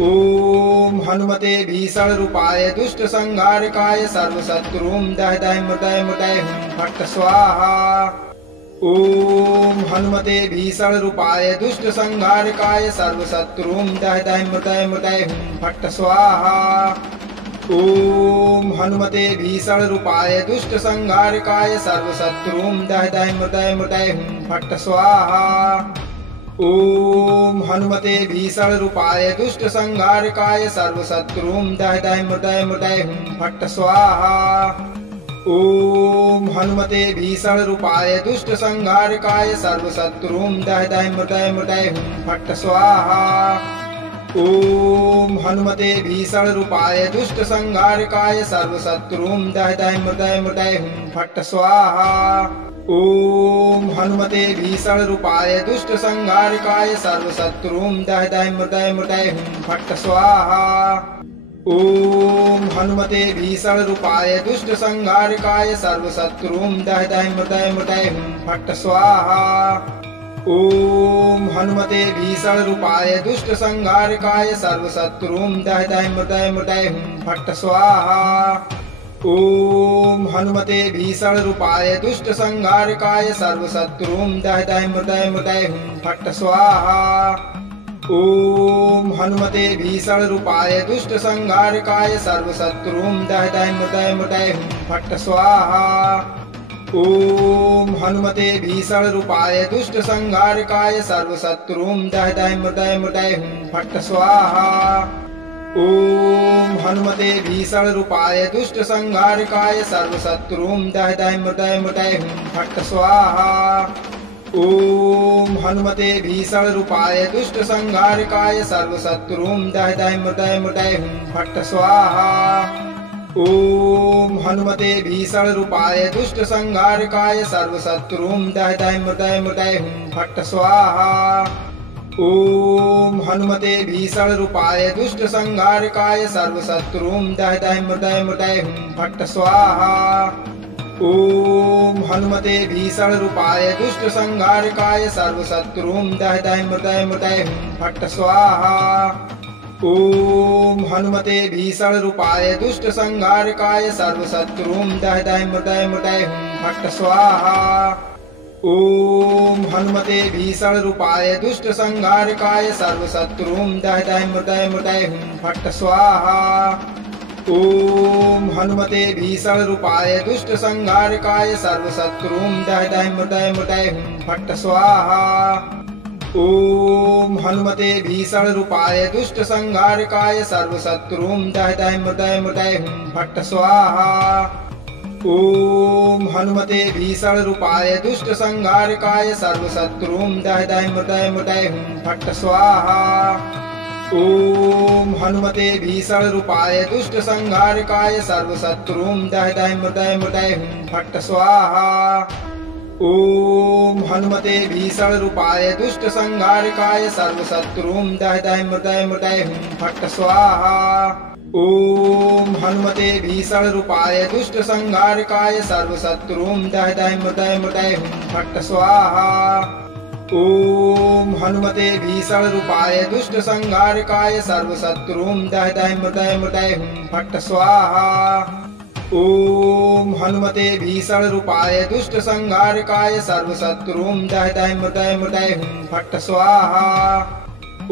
ॐ हनुमते भीषणरूपाय दुष्टसंहारकाय सर्वशत्रुं दह दह मृदय मृदय हुं फट् स्वाहा। ॐ हनुमते भीषणरूपाय दुष्टसंहारकाय सर्वशत्रुं दह दह मृदय मृदय हुं फट् स्वाहा। ॐ हनुमते भीषणरूपाय दुष्टसंहारकाय सर्वशत्रुं दह दह मृदय मृदय हुं फट् स्वाहा। ॐ हनुमते भीषणरूपाय दुष्टसंहारकाय सर्वशत्रुं दह दह मृदय मृदय हुं फट् स्वाहा। ॐ हनुमते भीषणरूपाय दुष्टसंहारकाय सर्वशत्रुं दह दह मृदय मृदय हुं फट् स्वाहा। ॐ हनुमते भीषणरूपाय दुष्टसंहारकाय सर्वशत्रुं दह दह मृदय मृदय हुं फट् स्वाहा। ॐ हनुमते भीषणरूपाय दुष्टसंहारकाय सर्वशत्रुं दह दह मृदय मृदय हुं फट् स्वाहा। ॐ हनुमते भीषणरूपाय दुष्टसंहारकाय सर्वशत्रुं दह दह मृदय मृदय हुं फट् स्वाहा। ॐ हनुमते भीषणरूपाय दुष्टसंहारकाय सर्वशत्रुं दह दह मृदय मृदय हुं फट् स्वाहा। ॐ हनुमते भीषणरूपाय दुष्टसंहारकाय सर्वशत्रुं दह दह मृदय मृदय हुं फट् स्वाहा। ॐ हनुमते भीषणरूपाय दुष्टसंहारकाय सर्वशत्रुं दह दह मृदय मृदय हुं फट् स्वाहा। ॐ हनुमते भीषणरूपाय दुष्टसंहारकाय सर्वशत्रुं दह दह मृदय मृदय हुं फट् स्वाहा। ॐ हनुमते भीषणरूपाय दुष्टसंहारकाय सर्वशत्रुं दह दह मृदय मृदय हुं फट् स्वाहा। ॐ हनुमते भीषणरूपाय दुष्टसंहारकाय सर्वशत्रूं दह दह मृदय मृदय हुं फट् स्वाहा। ॐ हनुमते भीषणरूपाय दुष्टसंहारकाय सर्वशत्रूं दह दह मृदय मृदय हुं फट् स्वाहा। ॐ हनुमते भीषणरूपाय दुष्टसंहारकाय सर्वशत्रूं दह दह मृदय मृदय हुं फट् स्वाहा। ॐ हनुमते भीषणरूपाय दुष्टसंहारकाय सर्वशत्रूं दह दह मृदय मृदय हुं फट् स्वाहा। ॐ हनुमते भीषणरूपाय दुष्टसंहारकाय सर्वशत्रूं दह दह मृदय मृदय हुं फट् स्वाहा। ॐ हनुमते भीषणरूपाय दुष्टसंहारकाय सर्वशत्रूं दह दह मृदय मृदय हुं फट् स्वाहा। ॐ हनुमते भीषणरूपाय दुष्टसंहारकाय सर्वशत्रूं दह दह मृदय मृदय हुं फट् स्वाहा। ॐ हनुमते भीषणरूपाय दुष्टसंहारकाय सर्वशत्रूं दह दह मृदय मृदय हुं फट् स्वाहा। ॐ हनुमते भीषणरूपाय दुष्टसंहारकाय सर्वशत्रूं दह दह मृदय मृदय हुं फट् स्वाहा। ॐ हनुमते भीषणरूपाय दुष्टसंहारकाय सर्वशत्रूं दह दह मृदय मृदय हुं फट् स्वाहा। ॐ हनुमते भीषणरूपाय दुष्टसंहारकाय सर्वशत्रूं दह दह मृदय मृदय हुं फट् स्वाहा। ॐ हनुमते भीषणरूपाय दुष्टसंहारकाय सर्वशत्रूं दह दह मृदय मृदय हुं फट् स्वाहा। ॐ हनुमते भीषणरूपाय दुष्टसंहारकाय सर्वशत्रूं दह दह मृदय मृदय हुं फट् स्वाहा। ॐ हनुमते भीषणरूपाय दुष्टसंहारकाय सर्वशत्रूं दह दह मृदय मृदय हुं फट् स्वाहा।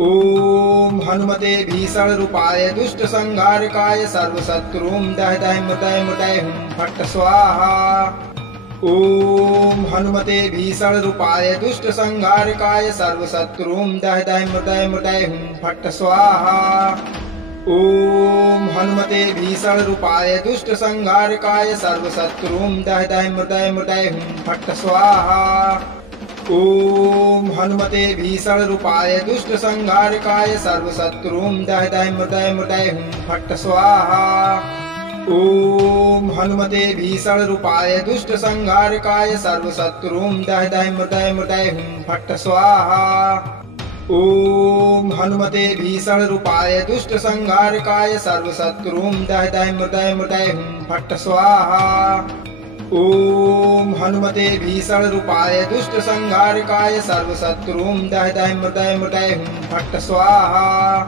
ॐ हनुमते भीषणरूपाय दुष्टसंहारकाय सर्वशत्रूं दह दह मृदय मृदय हुं फट् स्वाहा। ॐ हनुमते भीषणरूपाय दुष्टसंहारकाय सर्वशत्रूं दह दह मृदय मृदय हुं फट् स्वाहा। ॐ हनुमते भीषणरूपाय दुष्टसंहारकाय सर्वशत्रूं दह दह मृदय मृदय हुं फट् स्वाहा। ॐ हनुमते भीषणरूपाय दुष्टसंहारकाय सर्वशत्रूं दह दह मृदय मृदय हुं फट् स्वाहा। ॐ हनुमते भीषणरूपाय दुष्टसंहारकाय सर्वशत्रूं दह दह मृदय मृदय हुं फट् स्वाहा। ॐ हनुमते भीषणरूपाय दुष्टसंहारकाय सर्वशत्रूं दह दह मृदय मृदय हुं फट् स्वाहा। ॐ हनुमते भीषणरूपाय दुष्टसंहारकाय सर्वशत्रूं दह दह मृदय मृदय हुं फट् स्वाहा।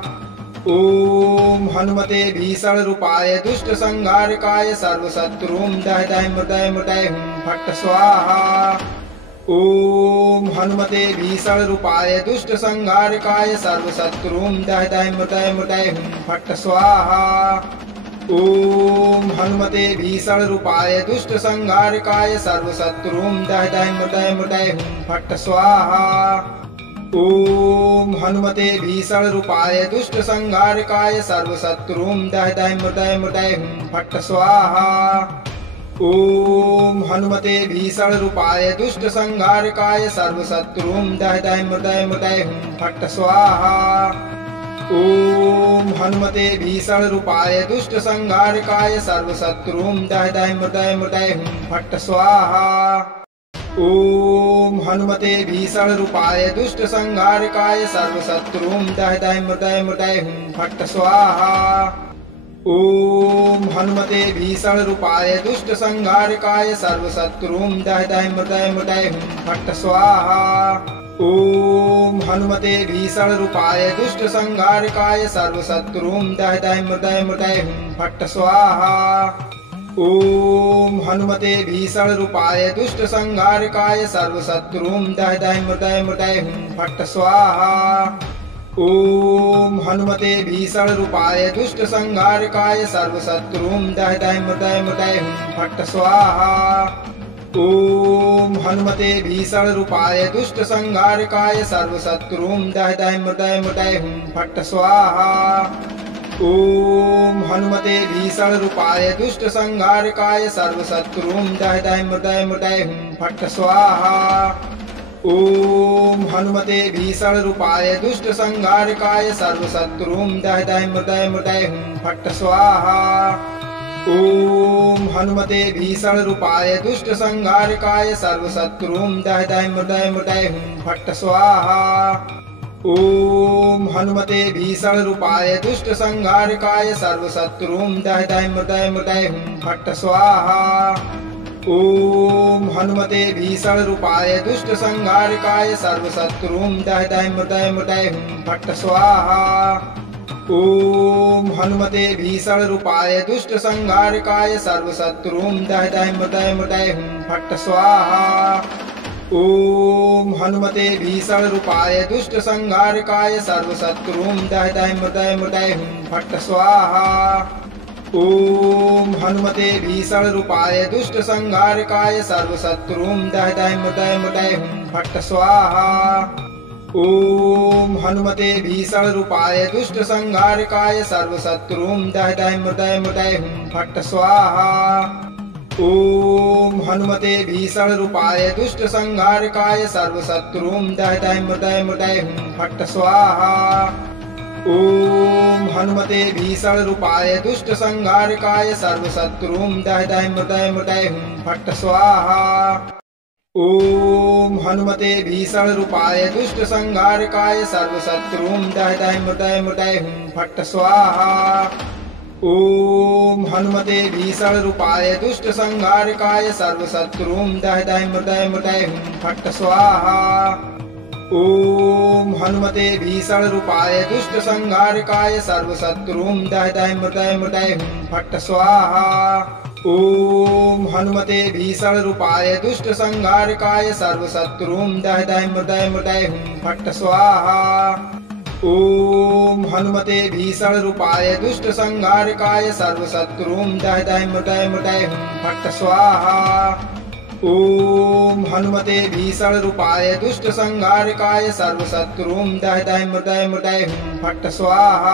ॐ हनुमते भीषणरूपाय दुष्टसंहारकाय सर्वशत्रूं दह दह मृदय मृदय हुं फट् स्वाहा। ॐ हनुमते भीषणरूपाय दुष्टसंहारकाय सर्वशत्रूं दह दह मृदय मृदय हुं फट् स्वाहा। ॐ हनुमते भीषणरूपाय दुष्टसंहारकाय सर्वशत्रूं दह दह मृदय मृदय हुं फट् स्वाहा। ॐ हनुमते भीषणरूपाय दुष्टसंहारकाय सर्वशत्रूं दह दह मृदय मृदय हुं फट् स्वाहा। ॐ हनुमते भीषणरूपाय दुष्टसंहारकाय सर्वशत्रूं दह दह मृदय मृदय हुं फट् स्वाहा। ॐ हनुमते भीषणरूपाय दुष्टसंहारकाय सर्वशत्रूं दह दह मृदय मृदय हुं फट् स्वाहा। ॐ हनुमते भीषणरूपाय दुष्टसंहारकाय सर्वशत्रूं दह दह मृदय मृदय हुं फट् स्वाहा। ॐ हनुमते भीषणरूपाय दुष्टसंहारकाय सर्वशत्रूं दह दह मृदय मृदय हुं फट् स्वाहा। ॐ हनुमते भीषणरूपाय दुष्टसंहारकाय सर्वशत्रूं दह दह मृदय मृदय हुं फट् स्वाहा। ॐ हनुमते भीषणरूपाय दुष्टसंहारकाय सर्वशत्रूं दह दह मृदय मृदय हुं फट् स्वाहा। ॐ हनुमते भीषणरूपाय दुष्टसंहारकाय सर्वशत्रूं दह दह मृदय मृदय हुं फट् स्वाहा। ॐ हनुमते भीषणरूपाय दुष्टसंहारकाय सर्वशत्रूं दह दह मृदय मृदय हुं फट् स्वाहा। ॐ हनुमते भीषणरूपाय दुष्टसंहारकाय सर्वशत्रूं दह दह मृदय मृदय हुं फट् स्वाहा। ॐ हनुमते भीषणरूपाय दुष्टसंहारकाय सर्वशत्रुं दह दह मृदय मृदय हुं फट् स्वाहा। ॐ हनुमते भीषणरूपाय दुष्टसंहारकाय सर्वशत्रुं दह दह मृदय मृदय हुं फट् स्वाहा। ॐ हनुमते भीषणरूपाय दुष्टसंहारकाय सर्वशत्रुं दह दह मृदय मृदय हुं फट् स्वाहा। ॐ हनुमते भीषणरूपाय दुष्टसंहारकाय सर्वशत्रुं दह दह मृदय मृदय हुं फट् स्वाहा। ॐ हनुमते भीषणरूपाय दुष्टसंहारकाय सर्वशत्रुं दह दह मृदय मृदय हुं फट् स्वाहा। ॐ हनुमते भीषणरूपाय दुष्टसंहारकाय सर्वशत्रुं दह दह मृदय मृदय हुं फट् स्वाहा। ॐ हनुमते भीषणरूपाय दुष्टसंहारकाय सर्वशत्रुं दह दह मृदय मृदय हुं फट् स्वाहा। ॐ हनुमते भीषणरूपाय दुष्टसंहारकाय सर्वशत्रुं दह दह मृदय मृदय हुं फट् स्वाहा। ॐ हनुमते भीषणरूपाय दुष्टसंहारकाय सर्वशत्रुं दह दह मृदय मृदय हुं फट् स्वाहा। ॐ हनुमते भीषणरूपाय दुष्टसंहारकाय सर्वशत्रुं दह दह मृदय मृदय हुं फट् स्वाहा। ॐ हनुमते भीषणरूपाय दुष्टसंहारकाय सर्वशत्रुं दह दह मृदय मृदय हुं फट् स्वाहा। ॐ हनुमते भीषणरूपाय दुष्टसंहारकाय सर्वशत्रुं दह दह मृदय मृदय हुं फट् स्वाहा। ॐ हनुमते भीषणरूपाय दुष्टसंहारकाय सर्वशत्रुं दह दह मृदय मृदय हुं फट् स्वाहा। ॐ हनुमते भीषणरूपाय दुष्टसंहारकाय सर्वशत्रुं दह दह मृदय मृदय हुं फट् स्वाहा। ॐ हनुमते भीषणरूपाय दुष्टसंहारकाय सर्वशत्रुं दह दह मृदय मृदय हुं फट् स्वाहा। ॐ हनुमते भीषणरूपाय दुष्टसंहारकाय सर्वशत्रुं दह दह मृदय मृदय हुं फट् स्वाहा।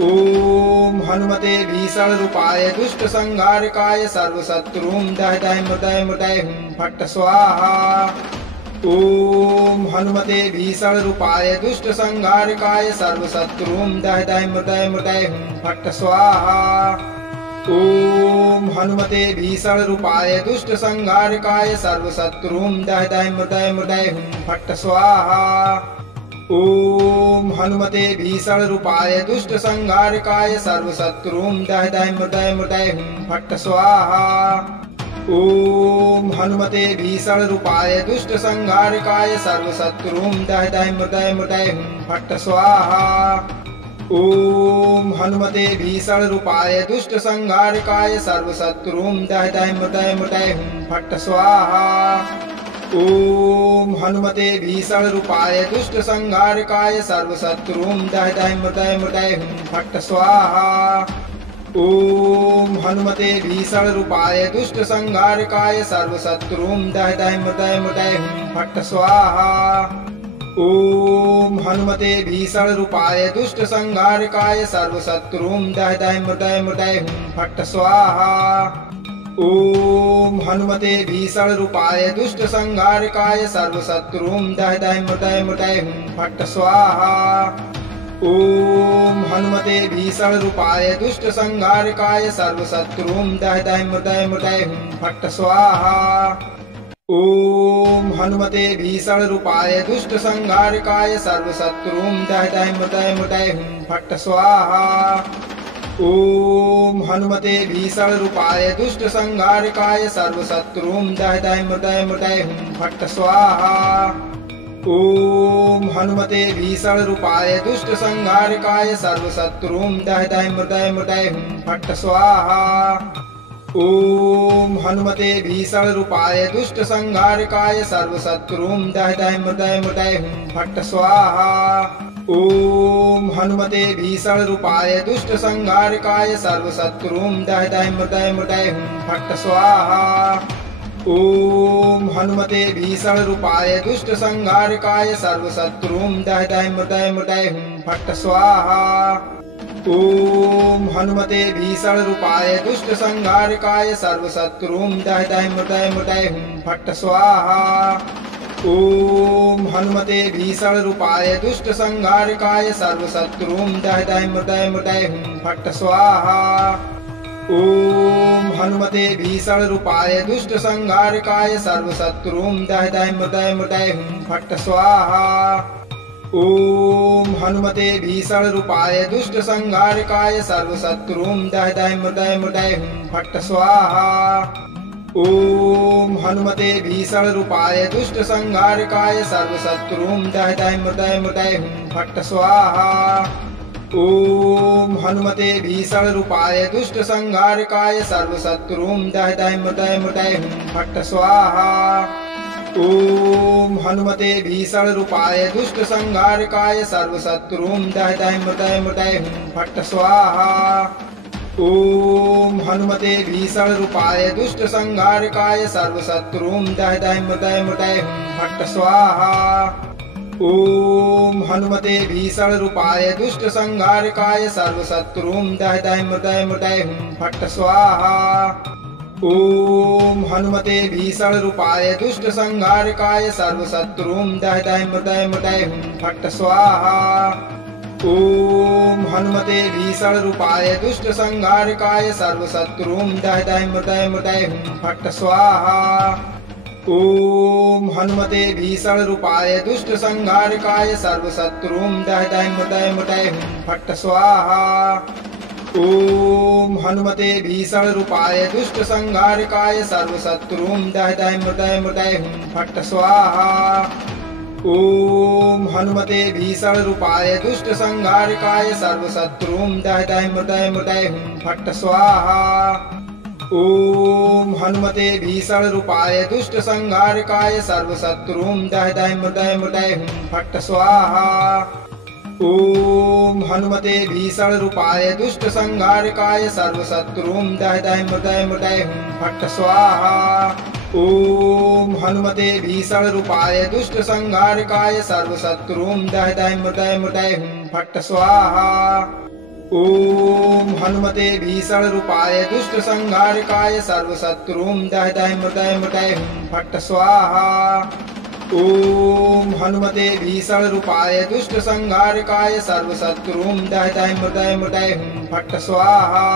ॐ हनुमते भीषणरूपाय दुष्टसंहारकाय सर्वशत्रुं दह दह मृदय मृदय हुं फट् स्वाहा। ॐ हनुमते भीषणरूपाय दुष्टसंहारकाय सर्वशत्रुं दह दह मृदय मृदय हुं फट् स्वाहा। ॐ हनुमते भीषणरूपाय दुष्टसंहारकाय सर्वशत्रुं दह दह मृदय मृदय हुं फट् स्वाहा। ॐ हनुमते भीषणरूपाय दुष्टसंहारकाय सर्वशत्रुं दह दह मृदय मृदय हुं फट् स्वाहा। ॐ हनुमते भीषणरूपाय दुष्टसंहारकाय सर्वशत्रुं दह दह मृदय मृदय हुं फट् स्वाहा। ॐ हनुमते भीषणरूपाय दुष्टसंहारकाय सर्वशत्रुं दह दह मृदय मृदय हुं फट् स्वाहा। ॐ हनुमते भीषणरूपाय दुष्टसंहारकाय सर्वशत्रुं दह दह मृदय मृदय हुं फट् स्वाहा। ॐ हनुमते भीषणरूपाय दुष्टसंहारकाय सर्वशत्रुं दह दह मृदय मृदय हुं फट् स्वाहा। ॐ हनुमते भीषणरूपाय दुष्टसंहारकाय सर्वशत्रुं दह दह मृदय मृदय हुं फट् स्वाहा। ॐ हनुमते भीषणरूपाय दुष्टसंहारकाय सर्वशत्रुं दह दह मृदय मृदय हुं फट् स्वाहा। ॐ हनुमते भीषणरूपाय दुष्टसंहारकाय सर्वशत्रुं दह दह मृदय मृदय हुं फट् स्वाहा। ॐ हनुमते भीषणरूपाय दुष्टसंहारकाय सर्वशत्रुं दह दह मृदय मृदय हुं फट् स्वाहा। ॐ हनुमते भीषणरूपाय दुष्टसंहारकाय सर्वशत्रुं दह दह मृदय मृदय हुं फट् स्वाहा। ॐ हनुमते भीषणरूपाय दुष्टसंहारकाय सर्वशत्रुं दह दह मृदय मृदय हुं फट् स्वाहा। ॐ हनुमते भीषणरूपाय दुष्टसंहारकाय सर्वशत्रुं दह दह मृदय मृदय हुं फट् स्वाहा। ॐ हनुमते भीषणरूपाय दुष्टसंहारकाय सर्वशत्रुं दह दह मृदय मृदय हुं फट् स्वाहा। ॐ हनुमते भीषणरूपाय दुष्टसंहारकाय सर्वशत्रुं दह दह मृदय मृदय हुं फट् स्वाहा। ॐ हनुमते भीषणरूपाय दुष्टसंहारकाय सर्वशत्रुं दह दह मृदय मृदय हुं फट् स्वाहा। ॐ हनुमते भीषणरूपाय दुष्टसंहारकाय सर्वशत्रूं दह दह मृदय मृदय हुं फट् स्वाहा। ॐ हनुमते भीषणरूपाय दुष्टसंहारकाय सर्वशत्रूं दह दह मृदय मृदय हुं फट् स्वाहा। ॐ हनुमते भीषणरूपाय दुष्टसंहारकाय सर्वशत्रूं दह दह मृदय मृदय हुं फट् स्वाहा। ॐ हनुमते भीषणरूपाय दुष्टसंहारकाय सर्वशत्रूं दह दह मृदय मृदय हुं फट् स्वाहा। ॐ हनुमते भीषणरूपाय दुष्टसंहारकाय सर्वशत्रूं दह दह मृदय मृदय हुं फट् स्वाहा। ॐ हनुमते भीषणरूपाय दुष्टसंहारकाय सर्वशत्रूं दह दह मृदय मृदय हुं फट् स्वाहा। ॐ हनुमते भीषणरूपाय दुष्टसंहारकाय सर्वशत्रूं दह दह मृदय मृदय हुं फट् स्वाहा। ॐ हनुमते भीषणरूपाय दुष्टसंहारकाय सर्वशत्रूं दह दह मृदय मृदय हुं फट् स्वाहा। ॐ हनुमते भीषणरूपाय दुष्टसंहारकाय सर्वशत्रूं दह दह मृदय मृदय हुं फट् स्वाहा। ॐ हनुमते भीषणरूपाय दुष्टसंहारकाय सर्वशत्रूं दह दह मृदय मृदय हुं फट् स्वाहा। ॐ हनुमते भीषणरूपाय दुष्टसंहारकाय सर्वशत्रूं दह दह मृदय मृदय हुं फट् स्वाहा। ॐ हनुमते भीषणरूपाय दुष्टसंहारकाय सर्वशत्रूं दह दह मृदय मृदय हुं फट् स्वाहा। ॐ हनुमते भीषणरूपाय दुष्टसंहारकाय सर्वशत्रूं दह दह मृदय मृदय हुं फट् स्वाहा। ॐ हनुमते भीषणरूपाय दुष्टसंहारकाय सर्वशत्रूं दह दह मृदय मृदय हुं फट् स्वाहा। ॐ हनुमते भीषणरूपाय दुष्टसंहारकाय सर्वशत्रूं दह दह मृदय मृदय हुं फट् स्वाहा। ॐ हनुमते भीषणरूपाय दुष्टसंहारकाय सर्वशत्रूं दह दह मृदय मृदय हुं फट् स्वाहा। ॐ हनुमते भीषणरूपाय दुष्टसंहारकाय सर्वशत्रूं दह दह मृदय मृदय हुं फट् स्वाहा। ॐ हनुमते भीषणरूपाय दुष्टसंहारकाय सर्वशत्रूं दह दह मृदय मृदय हुं फट् स्वाहा।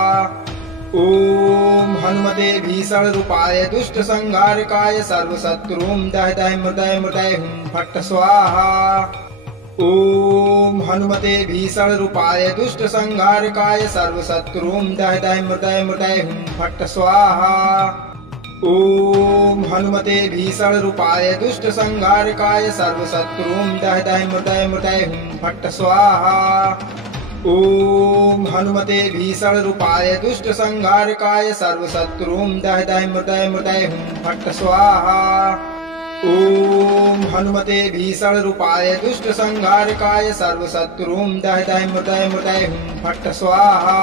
ॐ हनुमते भीषणरूपाय दुष्टसंहारकाय सर्वशत्रूं दह दह मृदय मृदय हुं फट् स्वाहा। ॐ हनुमते भीषणरूपाय दुष्टसंहारकाय सर्वशत्रूं दह दह मृदय मृदय हुं फट् स्वाहा। ॐ हनुमते भीषणरूपाय दुष्टसंहारकाय सर्वशत्रूं दह दह मृदय मृदय हुं फट् स्वाहा। ॐ हनुमते भीषणरूपाय दुष्टसंहारकाय सर्वशत्रूं दह दह मृदय मृदय हुं फट् स्वाहा। ॐ हनुमते भीषणरूपाय दुष्टसंहारकाय सर्वशत्रूं दह दह मृदय मृदय हुं फट् स्वाहा।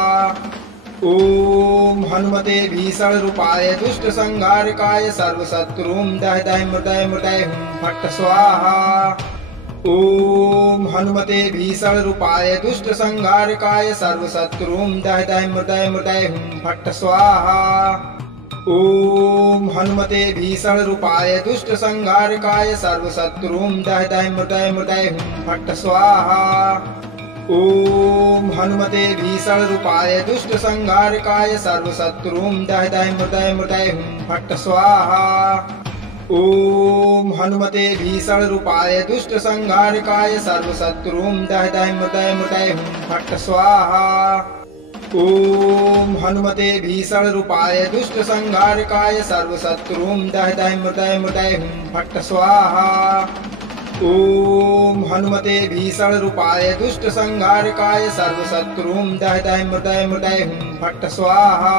ॐ हनुमते भीषणरूपाय दुष्टसंहारकाय सर्वशत्रूं दह दह मृदय मृदय हुं फट् स्वाहा। ॐ हनुमते भीषणरूपाय दुष्टसंहारकाय सर्वशत्रूं दह दह मृदय मृदय हुं फट् स्वाहा। ॐ हनुमते भीषणरूपाय दुष्टसंहारकाय सर्वशत्रूं दह दह मृदय मृदय हुं फट् स्वाहा। ॐ हनुमते भीषणरूपाय दुष्टसंहारकाय सर्वशत्रूं दह दह मृदय मृदय हुं फट् स्वाहा। ॐ हनुमते भीषणरूपाय दुष्टसंहारकाय सर्वशत्रूं दह दह मृदय मृदय हुं फट् स्वाहा। ॐ हनुमते भीषणरूपाय दुष्टसंहारकाय सर्वशत्रूं दह दह मृदय मृदय हुं फट् स्वाहा। ॐ हनुमते भीषणरूपाय दुष्टसंहारकाय सर्वशत्रूं दह दह मृदय मृदय हुं फट् स्वाहा।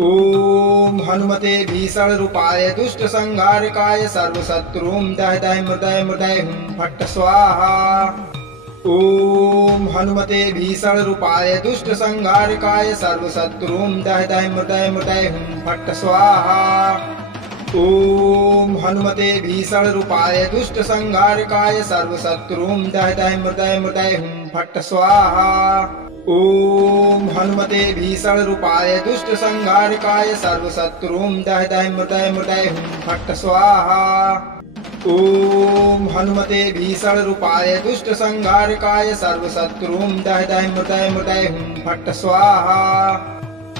ॐ हनुमते भीषणरूपाय दुष्टसंहारकाय सर्वशत्रूं दह दह मृदय मृदय हुं फट् स्वाहा। ॐ हनुमते भीषणरूपाय दुष्टसंहारकाय सर्वशत्रूं दह दह मृदय मृदय हुं फट् स्वाहा। ॐ हनुमते भीषणरूपाय दुष्टसंहारकाय सर्वशत्रूं दह दह मृदय मृदय हुं फट् स्वाहा। ॐ हनुमते भीषणरूपाय दुष्टसंहारकाय सर्वशत्रूं दह दह मृदय मृदय हुं फट् स्वाहा। ॐ हनुमते भीषणरूपाय दुष्टसंहारकाय सर्वशत्रूं दह दह मृदय मृदय हुं फट् स्वाहा।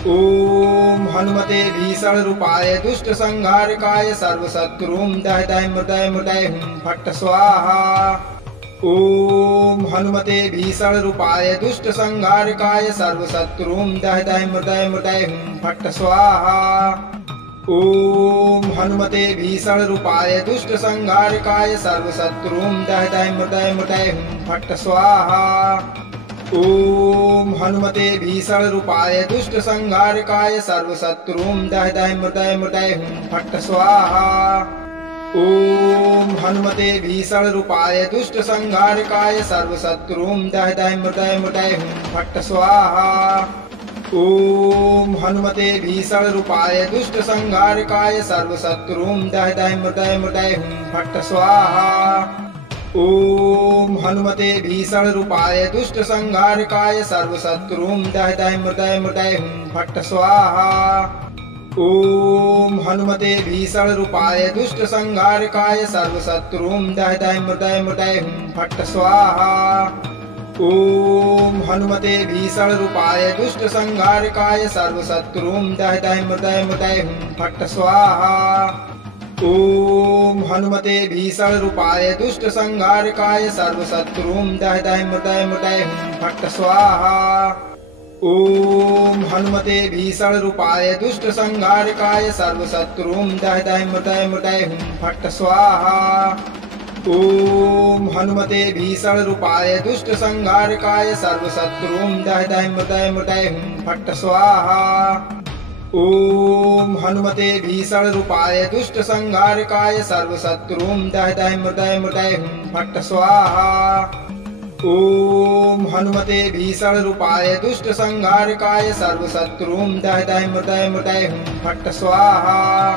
ॐ हनुमते भीषणरूपाय दुष्टसंहारकाय सर्वशत्रूं दह दह मृदय मृदय हुं फट् स्वाहा। ॐ हनुमते भीषणरूपाय दुष्टसंहारकाय सर्वशत्रूं दह दह मृदय मृदय हुं फट् स्वाहा। ॐ हनुमते भीषणरूपाय दुष्टसंहारकाय सर्वशत्रूं दह दह मृदय मृदय हुं फट् स्वाहा। ॐ हनुमते भीषणरूपाय दुष्टसंहारकाय सर्वशत्रूं दह दह मृदय मृदय हुं फट् स्वाहा। ॐ हनुमते भीषणरूपाय दुष्टसंहारकाय सर्वशत्रूं दह दह मृदय मृदय हुं फट् स्वाहा। ॐ हनुमते भीषणरूपाय दुष्टसंहारकाय सर्वशत्रूं दह दह मृदय मृदय हुं फट् स्वाहा। ॐ हनुमते भीषणरूपाय दुष्टसंहारकाय सर्वशत्रूं दह दह मृदय मृदय हुं फट् स्वाहा। ॐ हनुमते भीषणरूपाय दुष्टसंहारकाय सर्वशत्रूं दह दह मृदय मृदय हुं फट् स्वाहा। ॐ हनुमते भीषणरूपाय दुष्टसंहारकाय सर्वशत्रूं दह दह मृदय मृदय हुं फट् स्वाहा। ॐ हनुमते भीषणरूपाय दुष्टसंहारकाय सर्वशत्रूं दह दह मृदय मृदय हुं फट् स्वाहा। ॐ हनुमते भीषणरूपाय दुष्टसंहारकाय सर्वशत्रूं दह दह मृदय मृदय हुं फट् स्वाहा। ॐ हनुमते भीषणरूपाय दुष्टसंहारकाय सर्वशत्रूं दह दह मृदय मृदय हुं फट् स्वाहा। ॐ हनुमते भीषणरूपाय दुष्टसंहारकाय सर्वशत्रूं दह दह मृदय मृदय हुं फट् स्वाहा। ॐ हनुमते भीषणरूपाय दुष्टसंहारकाय सर्वशत्रूं दह दह मृदय मृदय हुं फट् स्वाहा।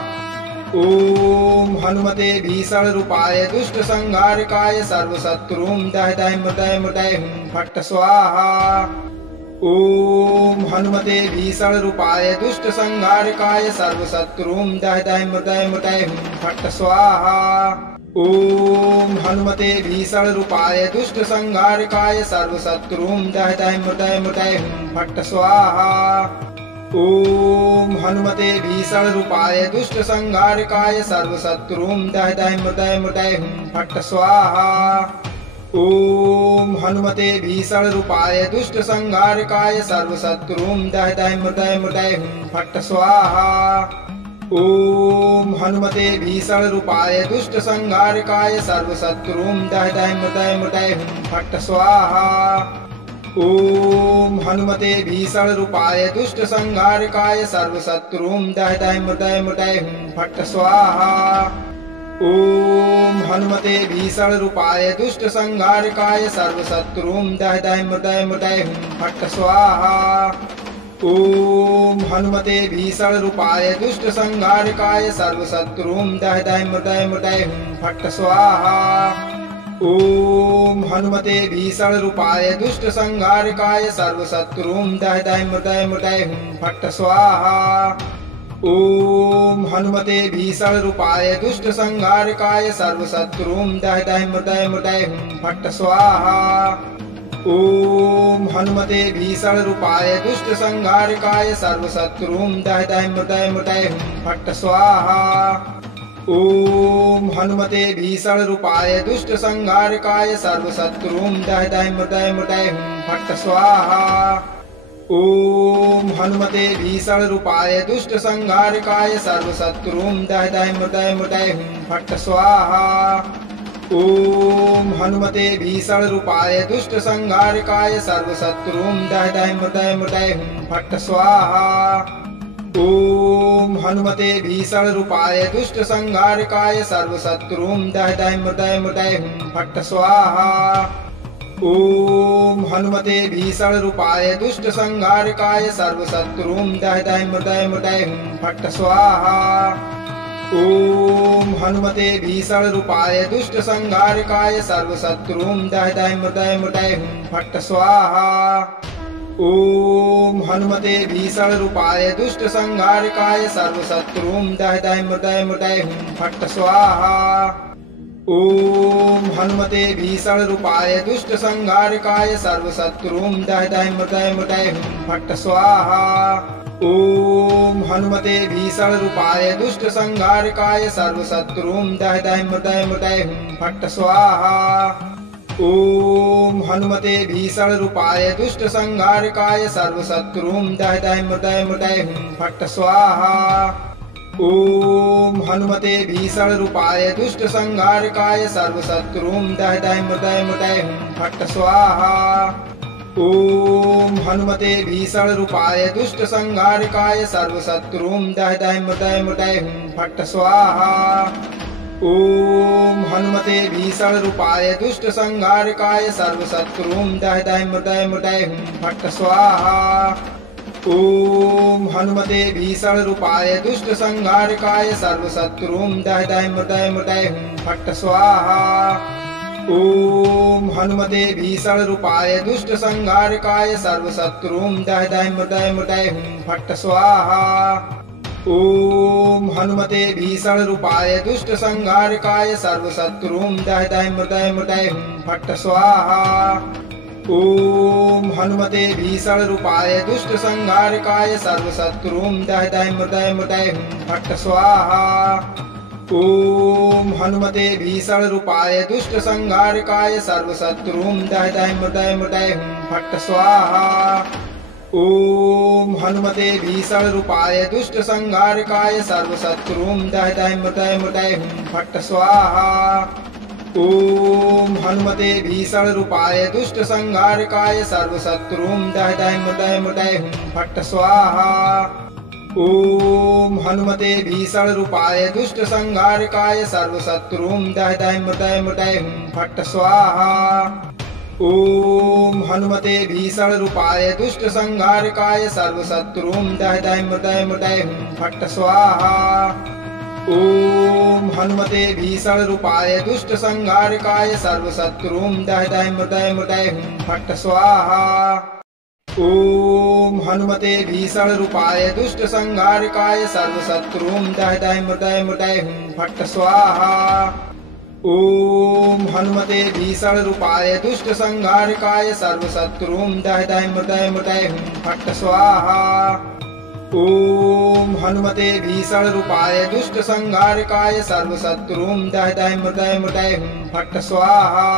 ॐ हनुमते भीषणरूपाय दुष्टसंहारकाय सर्वशत्रूं दह दह मृदय मृदय हुं फट् स्वाहा। ॐ हनुमते भीषणरूपाय दुष्टसंहारकाय सर्वशत्रूं दह दह मृदय मृदय हुं फट् स्वाहा। ॐ हनुमते भीषणरूपाय दुष्टसंहारकाय सर्वशत्रूं दह दह मृदय मृदय हुं फट् स्वाहा। ॐ हनुमते भीषणरूपाय दुष्टसंहारकाय सर्वशत्रूं दह दह मृदय मृदय हुं फट् स्वाहा। ॐ हनुमते भीषणरूपाय दुष्टसंहारकाय सर्वशत्रूं दह दह मृदय मृदय हुं फट् स्वाहा। ॐ हनुमते भीषणरूपाय दुष्टसंहारकाय सर्वशत्रूं दह दह मृदय मृदय हुं फट् स्वाहा। ॐ हनुमते भीषणरूपाय दुष्टसंहारकाय सर्वशत्रूं दह दह मृदय मृदय हुं फट् स्वाहा। ॐ हनुमते भीषणरूपाय दुष्टसंहारकाय सर्वशत्रूं दह दह मृदय मृदय हुं फट् स्वाहा। ॐ हनुमते भीषणरूपाय दुष्टसंहारकाय सर्वशत्रूं दह दह मृदय मृदय हुं फट् स्वाहा। ॐ हनुमते भीषणरूपाय दुष्टसंहारकाय सर्वशत्रूं दह दह मृदय मृदय हुं फट् स्वाहा। ॐ हनुमते भीषणरूपाय दुष्टसंहारकाय सर्वशत्रूं दह दह मृदय मृदय हुं फट् स्वाहा। ॐ हनुमते भीषणरूपाय दुष्टसंहारकाय सर्वशत्रूं दह दह मृदय मृदय हुं फट् स्वाहा। ॐ हनुमते भीषणरूपाय दुष्टसंहारकाय सर्वशत्रूं दह दह मृदय मृदय हुं फट् स्वाहा। ॐ हनुमते भीषणरूपाय दुष्टसंहारकाय सर्वशत्रूं दह दह मृदय मृदय हुं फट् स्वाहा। ॐ हनुमते भीषणरूपाय दुष्टसंहारकाय सर्वशत्रूं दह दह मृदय मृदय हुं फट् स्वाहा। ॐ हनुमते भीषणरूपाय दुष्टसंहारकाय सर्वशत्रूं दह दह मृदय मृदय हुं फट् स्वाहा। ॐ हनुमते भीषणरूपाय दुष्टसंहारकाय सर्वशत्रूं दह दह मृदय मृदय हुं फट् स्वाहा। ॐ हनुमते भीषणरूपाय दुष्टसंहारकाय सर्वशत्रूं दह दह मृदय मृदय हुं फट् स्वाहा। ॐ हनुमते भीषणरूपाय दुष्टसंहारकाय सर्वशत्रूं दह दह मृदय मृदय हुं फट् स्वाहा। ॐ हनुमते भीषणरूपाय दुष्टसंहारकाय सर्वशत्रुं दह दह मृदय मृदय हुं फट् स्वाहा। ॐ हनुमते भीषणरूपाय दुष्टसंहारकाय सर्वशत्रुं दह दह मृदय मृदय हुं फट् स्वाहा। ॐ हनुमते भीषणरूपाय दुष्टसंहारकाय सर्वशत्रुं दह दह मृदय मृदय हुं फट् स्वाहा। ॐ हनुमते भीषणरूपाय दुष्टसंहारकाय सर्वशत्रुं दह दह मृदय मृदय हुं फट् स्वाहा। ॐ हनुमते भीषणरूपाय दुष्टसंहारकाय सर्वशत्रुं दह दह मृदय मृदय हुं फट् स्वाहा। ॐ हनुमते भीषणरूपाय दुष्टसंहारकाय सर्वशत्रुं दह दह मृदय मृदय हुं फट् स्वाहा। ॐ हनुमते भीषणरूपाय दुष्टसंहारकाय सर्वशत्रुं दह दह मृदय मृदय हुं फट् स्वाहा। ॐ हनुमते भीषणरूपाय दुष्टसंहारकाय सर्वशत्रुं दह दह मृदय मृदय हुं फट् स्वाहा। ॐ हनुमते भीषणरूपाय दुष्टसंहारकाय सर्वशत्रुं दह दह मृदय मृदय हुं फट् स्वाहा। ॐ हनुमते भीषणरूपाय दुष्टसंहारकाय सर्वशत्रुं दह दह मृदय मृदय हुं फट् स्वाहा। ॐ हनुमते भीषणरूपाय दुष्टसंहारकाय सर्वशत्रुं दह दह मृदय मृदय हुं फट् स्वाहा। ॐ हनुमते भीषणरूपाय दुष्टसंहारकाय सर्वशत्रुं दह दह मृदय मृदय हुं फट् स्वाहा। ॐ हनुमते भीषणरूपाय दुष्टसंहारकाय सर्वशत्रुं दह दह मृदय मृदय हुं फट् स्वाहा। ॐ हनुमते भीषणरूपाय दुष्टसंहारकाय सर्वशत्रुं दह दह मृदय मृदय हुं फट् स्वाहा। ॐ हनुमते भीषणरूपाय दुष्टसंहारकाय सर्वशत्रुं दह दह मृदय मृदय हुं फट् स्वाहा। ॐ हनुमते भीषणरूपाय दुष्टसंहारकाय सर्वशत्रुं दह दह मृदय मृदय हुं फट् स्वाहा। ॐ हनुमते भीषणरूपाय दुष्टसंहारकाय सर्वशत्रुं दह दह मृदय मृदय हुं फट् स्वाहा। ॐ हनुमते भीषणरूपाय दुष्टसंहारकाय सर्वशत्रुं दह दह मृदय मृदय हुं फट् स्वाहा। ॐ हनुमते भीषणरूपाय दुष्टसंहारकाय सर्वशत्रुं दह दह मृदय मृदय हुं फट् स्वाहा।